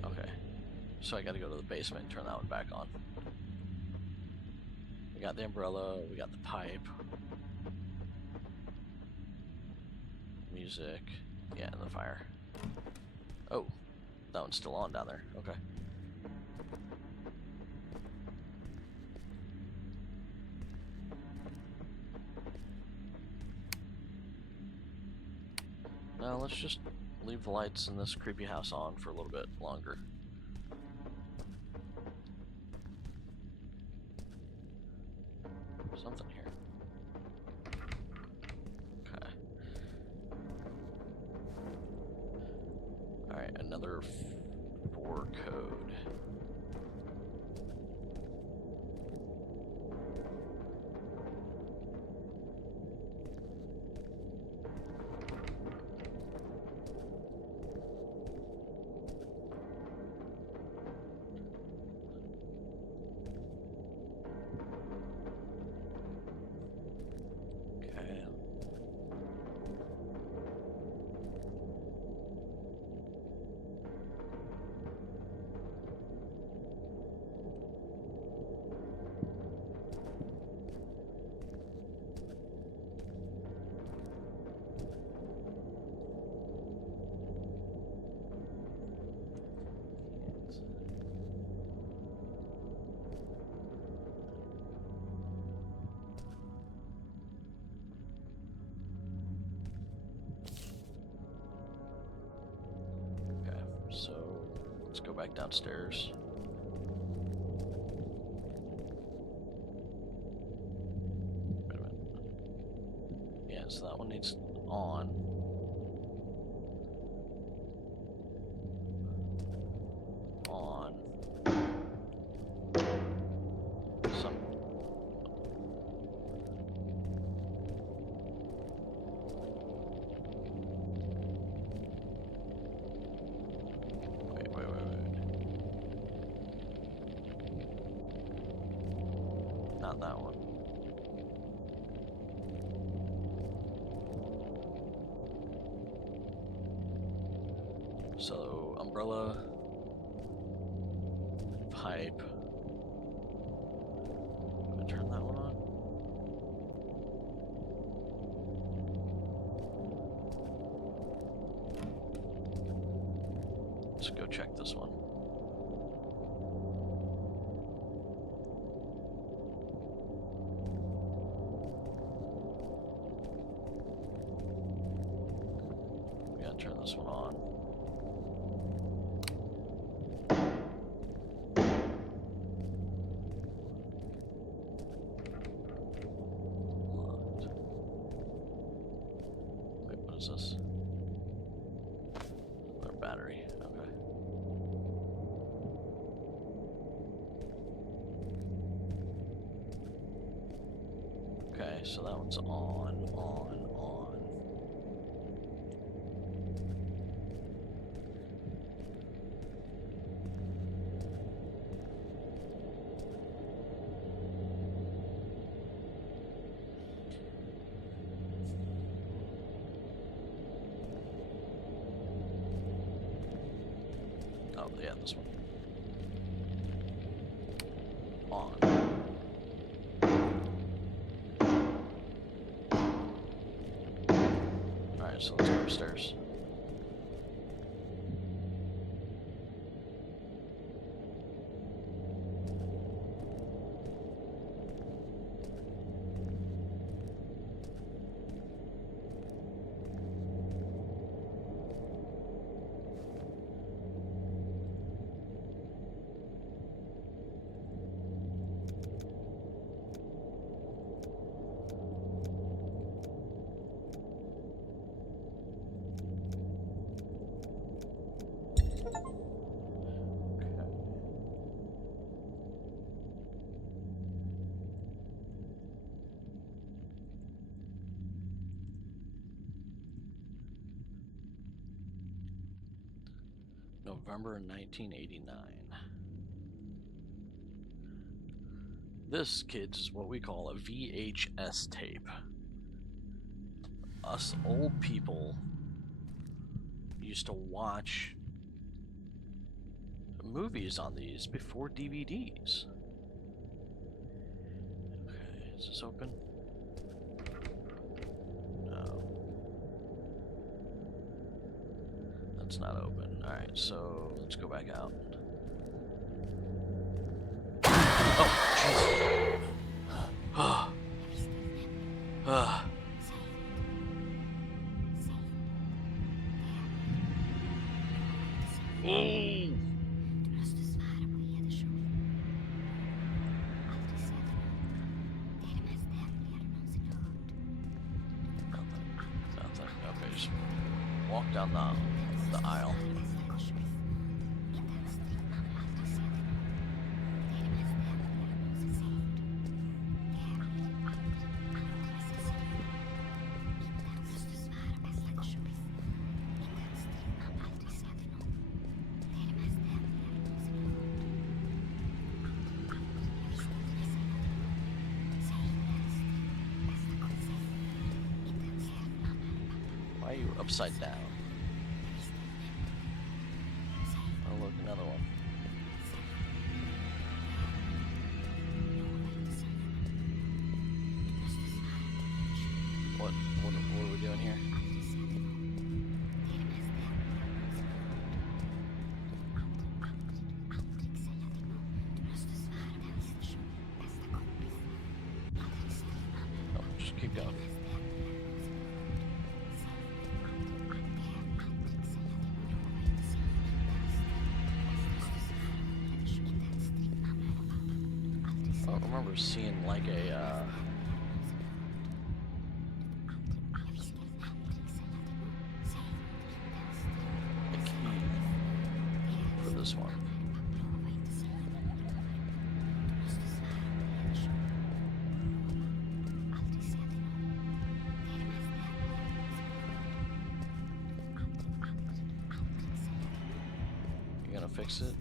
Okay. So I gotta go to the basement and turn that one back on. We got the umbrella, we got the pipe. Music. Yeah, and the fire. Oh, that one's still on down there. Okay. Now let's just leave the lights in this creepy house on for a little bit longer. Something here. Okay. Alright, another 4 code. go back downstairs. Wait a minute. Yeah, so that one needs on. On. Some. Wait. Not that one. So, umbrella, pipe. Can I turn that one on? Let's go check this one. We gotta turn this one on. Locked. Wait, what is this? Our battery. Okay. Okay, so that one's on. Oh, yeah, this one. On. Alright, so let's go upstairs. November 1989. This, kids, is what we call a VHS tape. Us old people used to watch movies on these before DVDs. Okay, is this open? No. That's not open. Alright, so let's go back out. Oh, jeez. Nothing. Okay, just walk down the aisle. Why are you upside down? Oh, look, another one. What are we doing here? Oh, just keep going. don't remember seeing like a key for this one. You gonna fix it?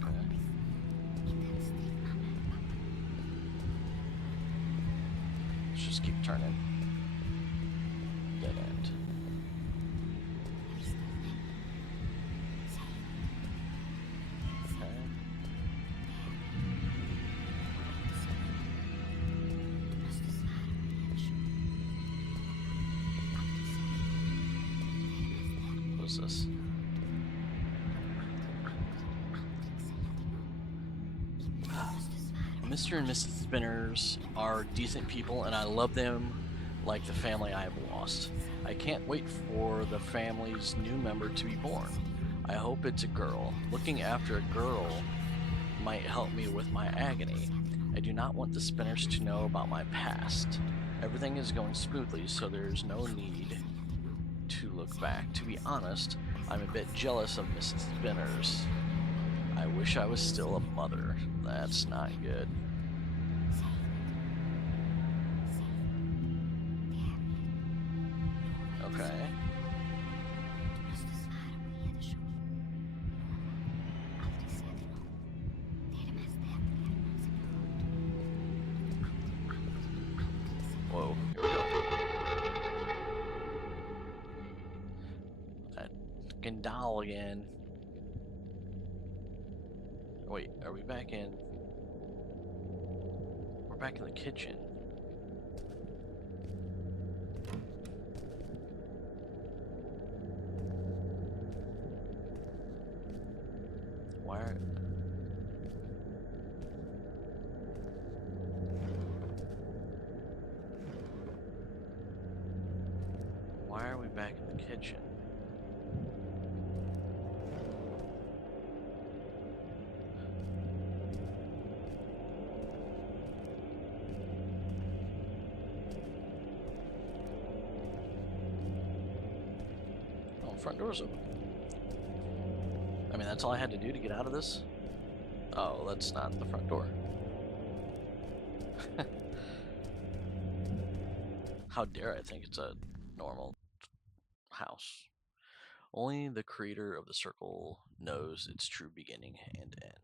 Okay. Let's just keep turning. Dead end. Okay. What is this? Mr. and Mrs. Spinners are decent people, and I love them like the family I have lost. I can't wait for the family's new member to be born. I hope it's a girl. Looking after a girl might help me with my agony. I do not want the Spinners to know about my past. Everything is going smoothly, so there's no need to look back. To be honest, I'm a bit jealous of Mrs. Spinners. I wish I was still a mother. That's not good. Okay. Whoa, here we go. That fucking doll again. Wait, are we back in? We're back in the kitchen. Why are we back in the kitchen? Oh, front door's open. I mean, that's all I had to do to get out of this? Oh, that's not the front door. How dare I think it's a normal house. Only the creator of the circle knows its true beginning and end.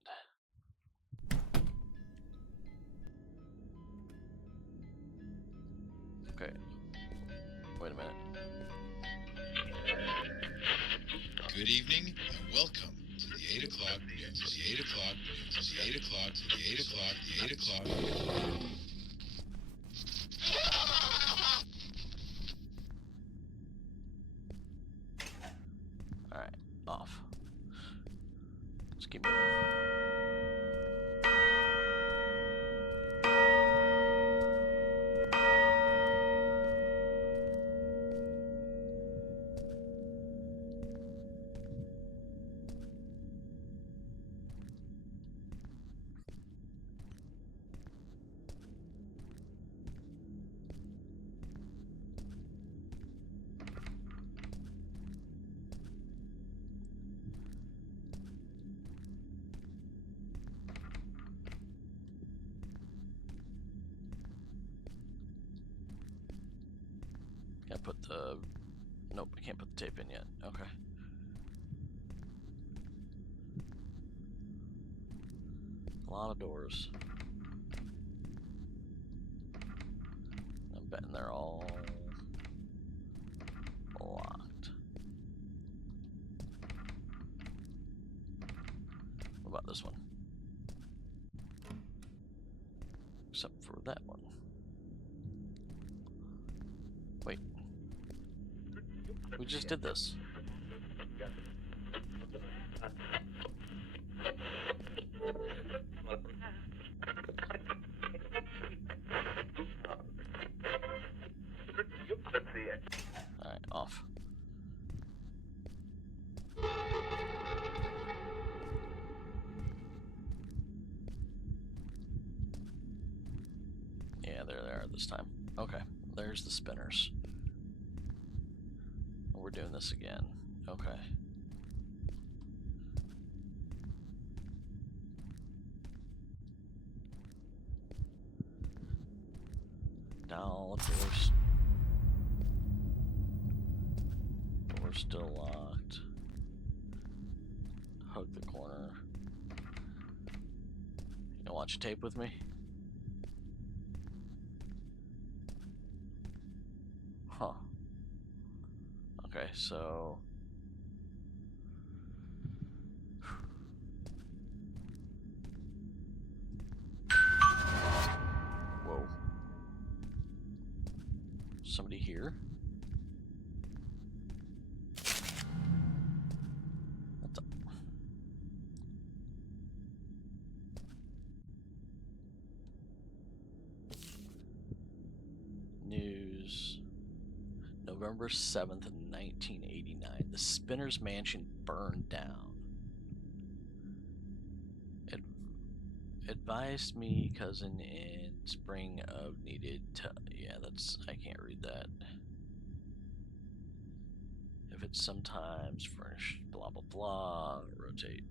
Okay. Wait a minute. Good evening and welcome to the 8 o'clock, the 8 o'clock, the 8 o'clock, the 8 o'clock, the 8 o'clock. Alright, off. Let's keep moving. Gotta put the... Nope, I can't put the tape in yet. Okay. A lot of doors. I'm betting they're all locked. What about this one? Except for that one. Wait. We just did this. Alright, off. this time. Okay, there's the spinners. We're doing this again. Okay. Now door's still locked. Hug the corner. You gonna watch a tape with me? Huh. Okay, so whoa. Somebody here? What's up? News. November 7th, 1989. The Spinner's mansion burned down. Advised me cousin in spring of needed to. Yeah, that's. I can't read that. If it's sometimes furnished, blah blah blah. Rotate.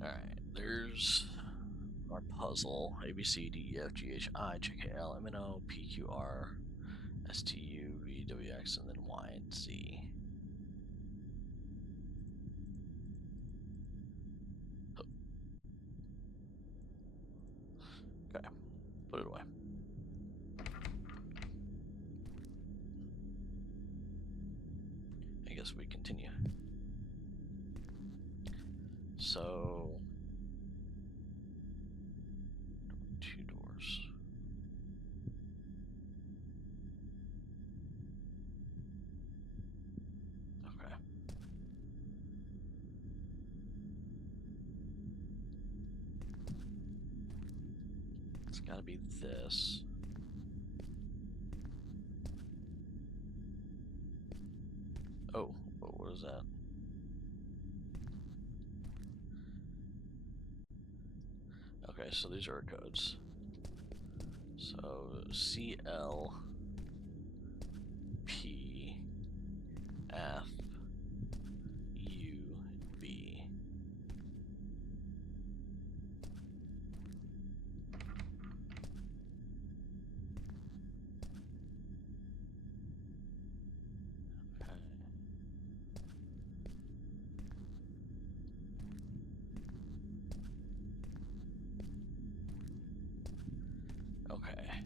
Alright, there's our puzzle. A B C D E F G H I J K L M N O P Q R S T U V W X and then Y and Z. Okay, put it away. I guess we continue. So, two doors. Okay. It's gotta be this. Oh, what is that? Okay, so these are our codes. So CL P F U B. Okay.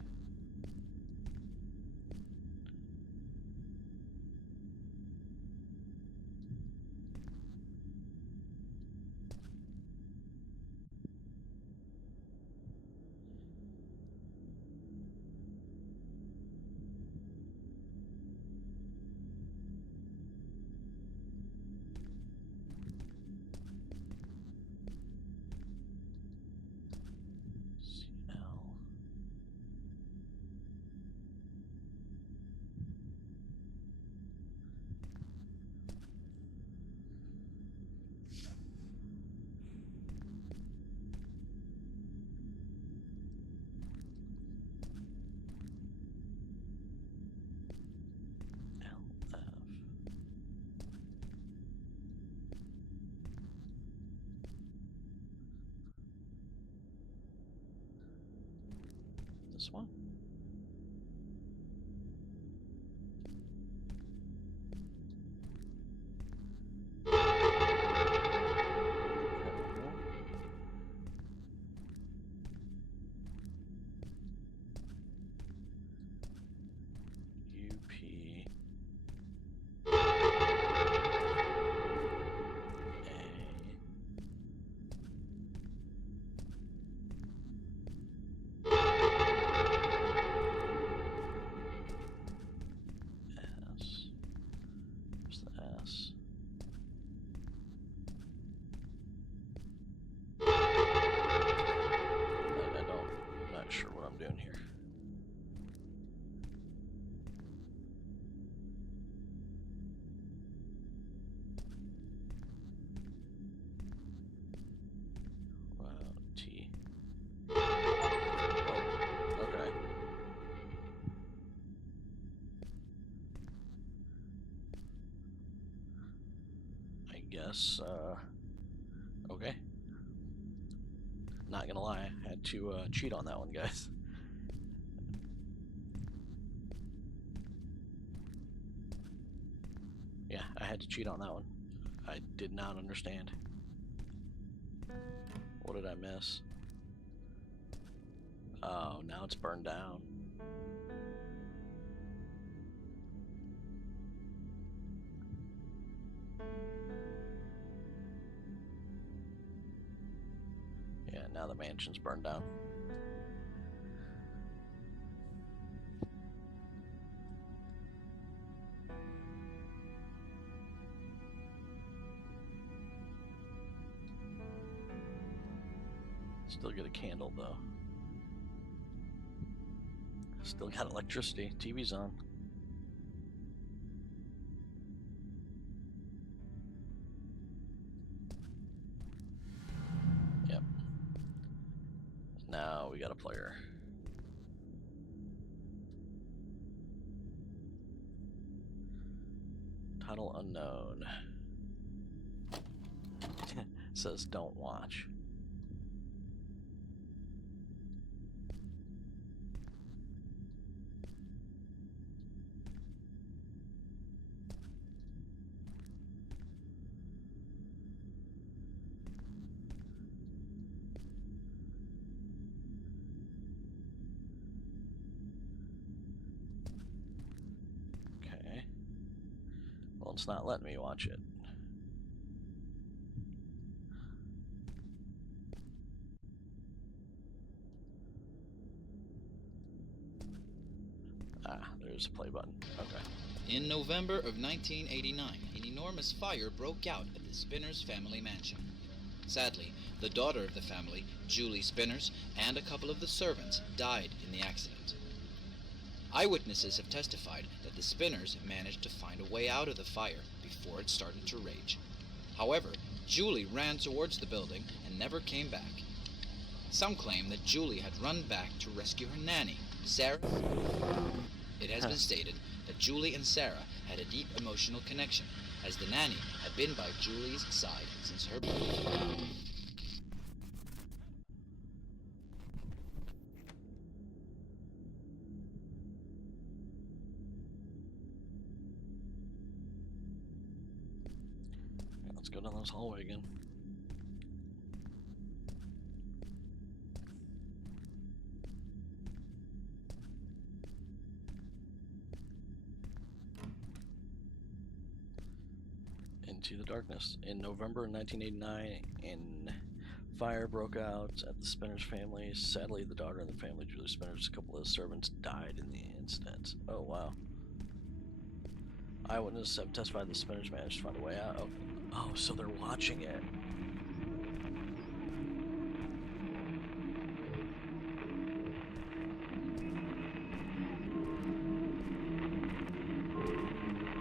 CL. LF. This one? UP A guess, okay. Not gonna lie, I had to cheat on that one, guys. Yeah, I had to cheat on that one. I did not understand. What did I miss? Oh, now it's burned down. Yeah, now the mansion's burned down. Still get a candle though. Still got electricity. TV's on. Yep. Now we got a player. Title unknown. Says don't watch. Okay. Well, it's not letting me watch it. Ah, there's a play button. Okay. In November of 1989, an enormous fire broke out at the Spinners family mansion. Sadly, the daughter of the family, Julie Spinners, and a couple of the servants died in the accident. Eyewitnesses have testified that the Spinners managed to find a way out of the fire before it started to rage. However, Julie ran towards the building and never came back. Some claim that Julie had run back to rescue her nanny, Sarah. It has been stated that Julie and Sarah had a deep emotional connection, as the nanny had been by Julie's side since her birth. Let's go down this hallway again. Into the darkness. In November 1989, a fire broke out at the Spinners family. Sadly, the daughter and the family, Julie Spinners, a couple of servants died in the incident. Oh, wow. Eyewitnesses have testified the Spinners managed to find a way out. Oh, so they're watching it.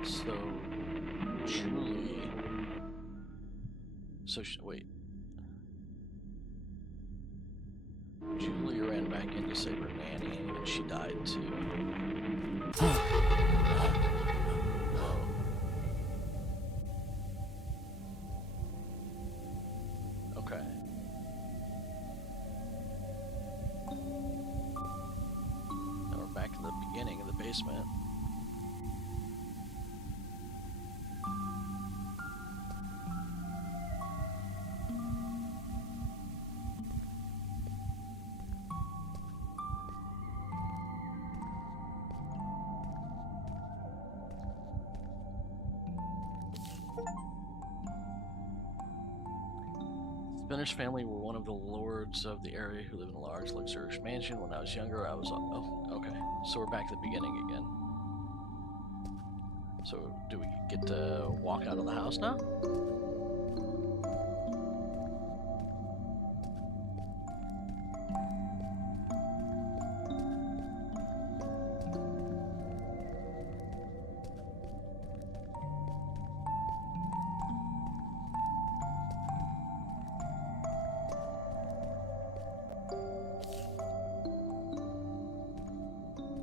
So, Julie... wait. Julie ran back in to save her nanny, and she died too. Okay. Now we're back in the beginning of the basement. Spinners family were one of the lords of the area who lived in a large, luxurious mansion. When I was younger, I was... Oh, okay. So we're back at the beginning again. So do we get to walk out of the house now?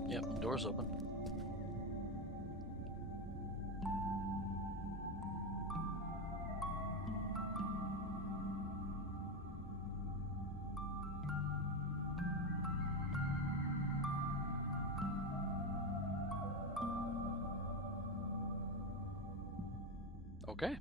Yep, door's open. Okay.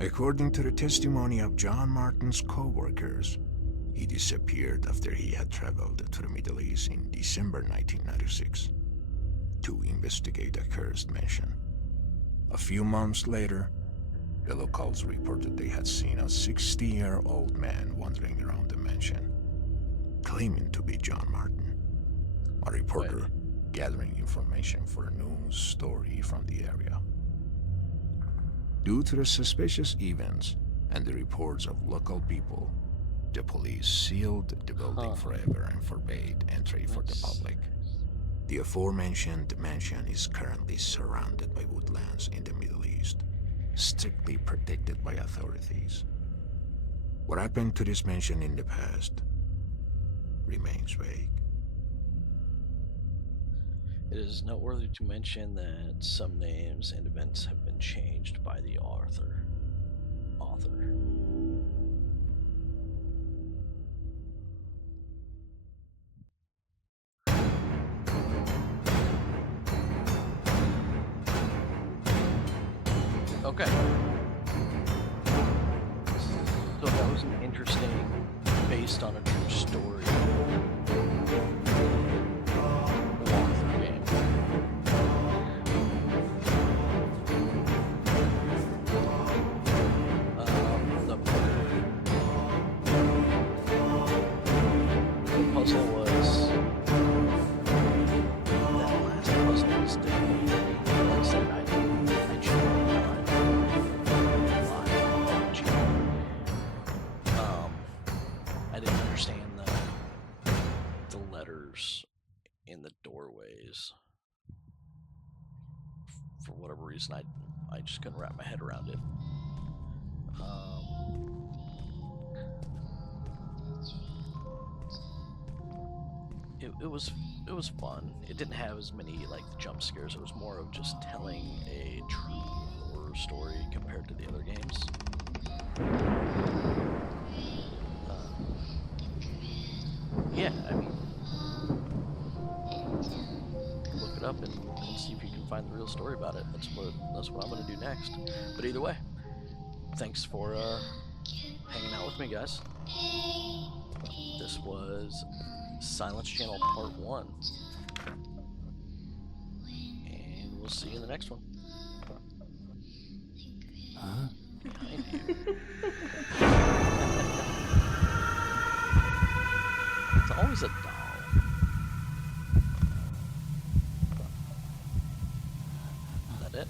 According to the testimony of John Martin's co-workers, he disappeared after he had traveled to the Middle East in December 1996 to investigate a cursed mansion. A few months later, the locals reported they had seen a 60-year-old man wandering around the mansion, claiming to be John Martin, a reporter gathering information for a news story from the area. Due to the suspicious events and the reports of local people, the police sealed the building forever and forbade entry for the public. The aforementioned mansion is currently surrounded by woodlands in the Middle East, strictly protected by authorities. What happened to this mansion in the past remains vague. It is noteworthy to mention that some names and events have been changed by the author. Okay. So that was an interesting, based on a true story, walkthrough game. The puzzle was that last puzzle was difficult. Like I said, I didn't understand the letters in the doorways. For whatever reason, I just couldn't wrap my head around it. It was fun. It didn't have as many like jump scares. It was more of just telling a true horror story compared to the other games. Yeah, I mean, look it up and see if you can find the real story about it. That's what I'm gonna do next. But either way, thanks for hanging out with me, guys. This was Silence Channel Part 1. And we'll see you in the next one. Huh? Behind you. It's always a doll. Is that it?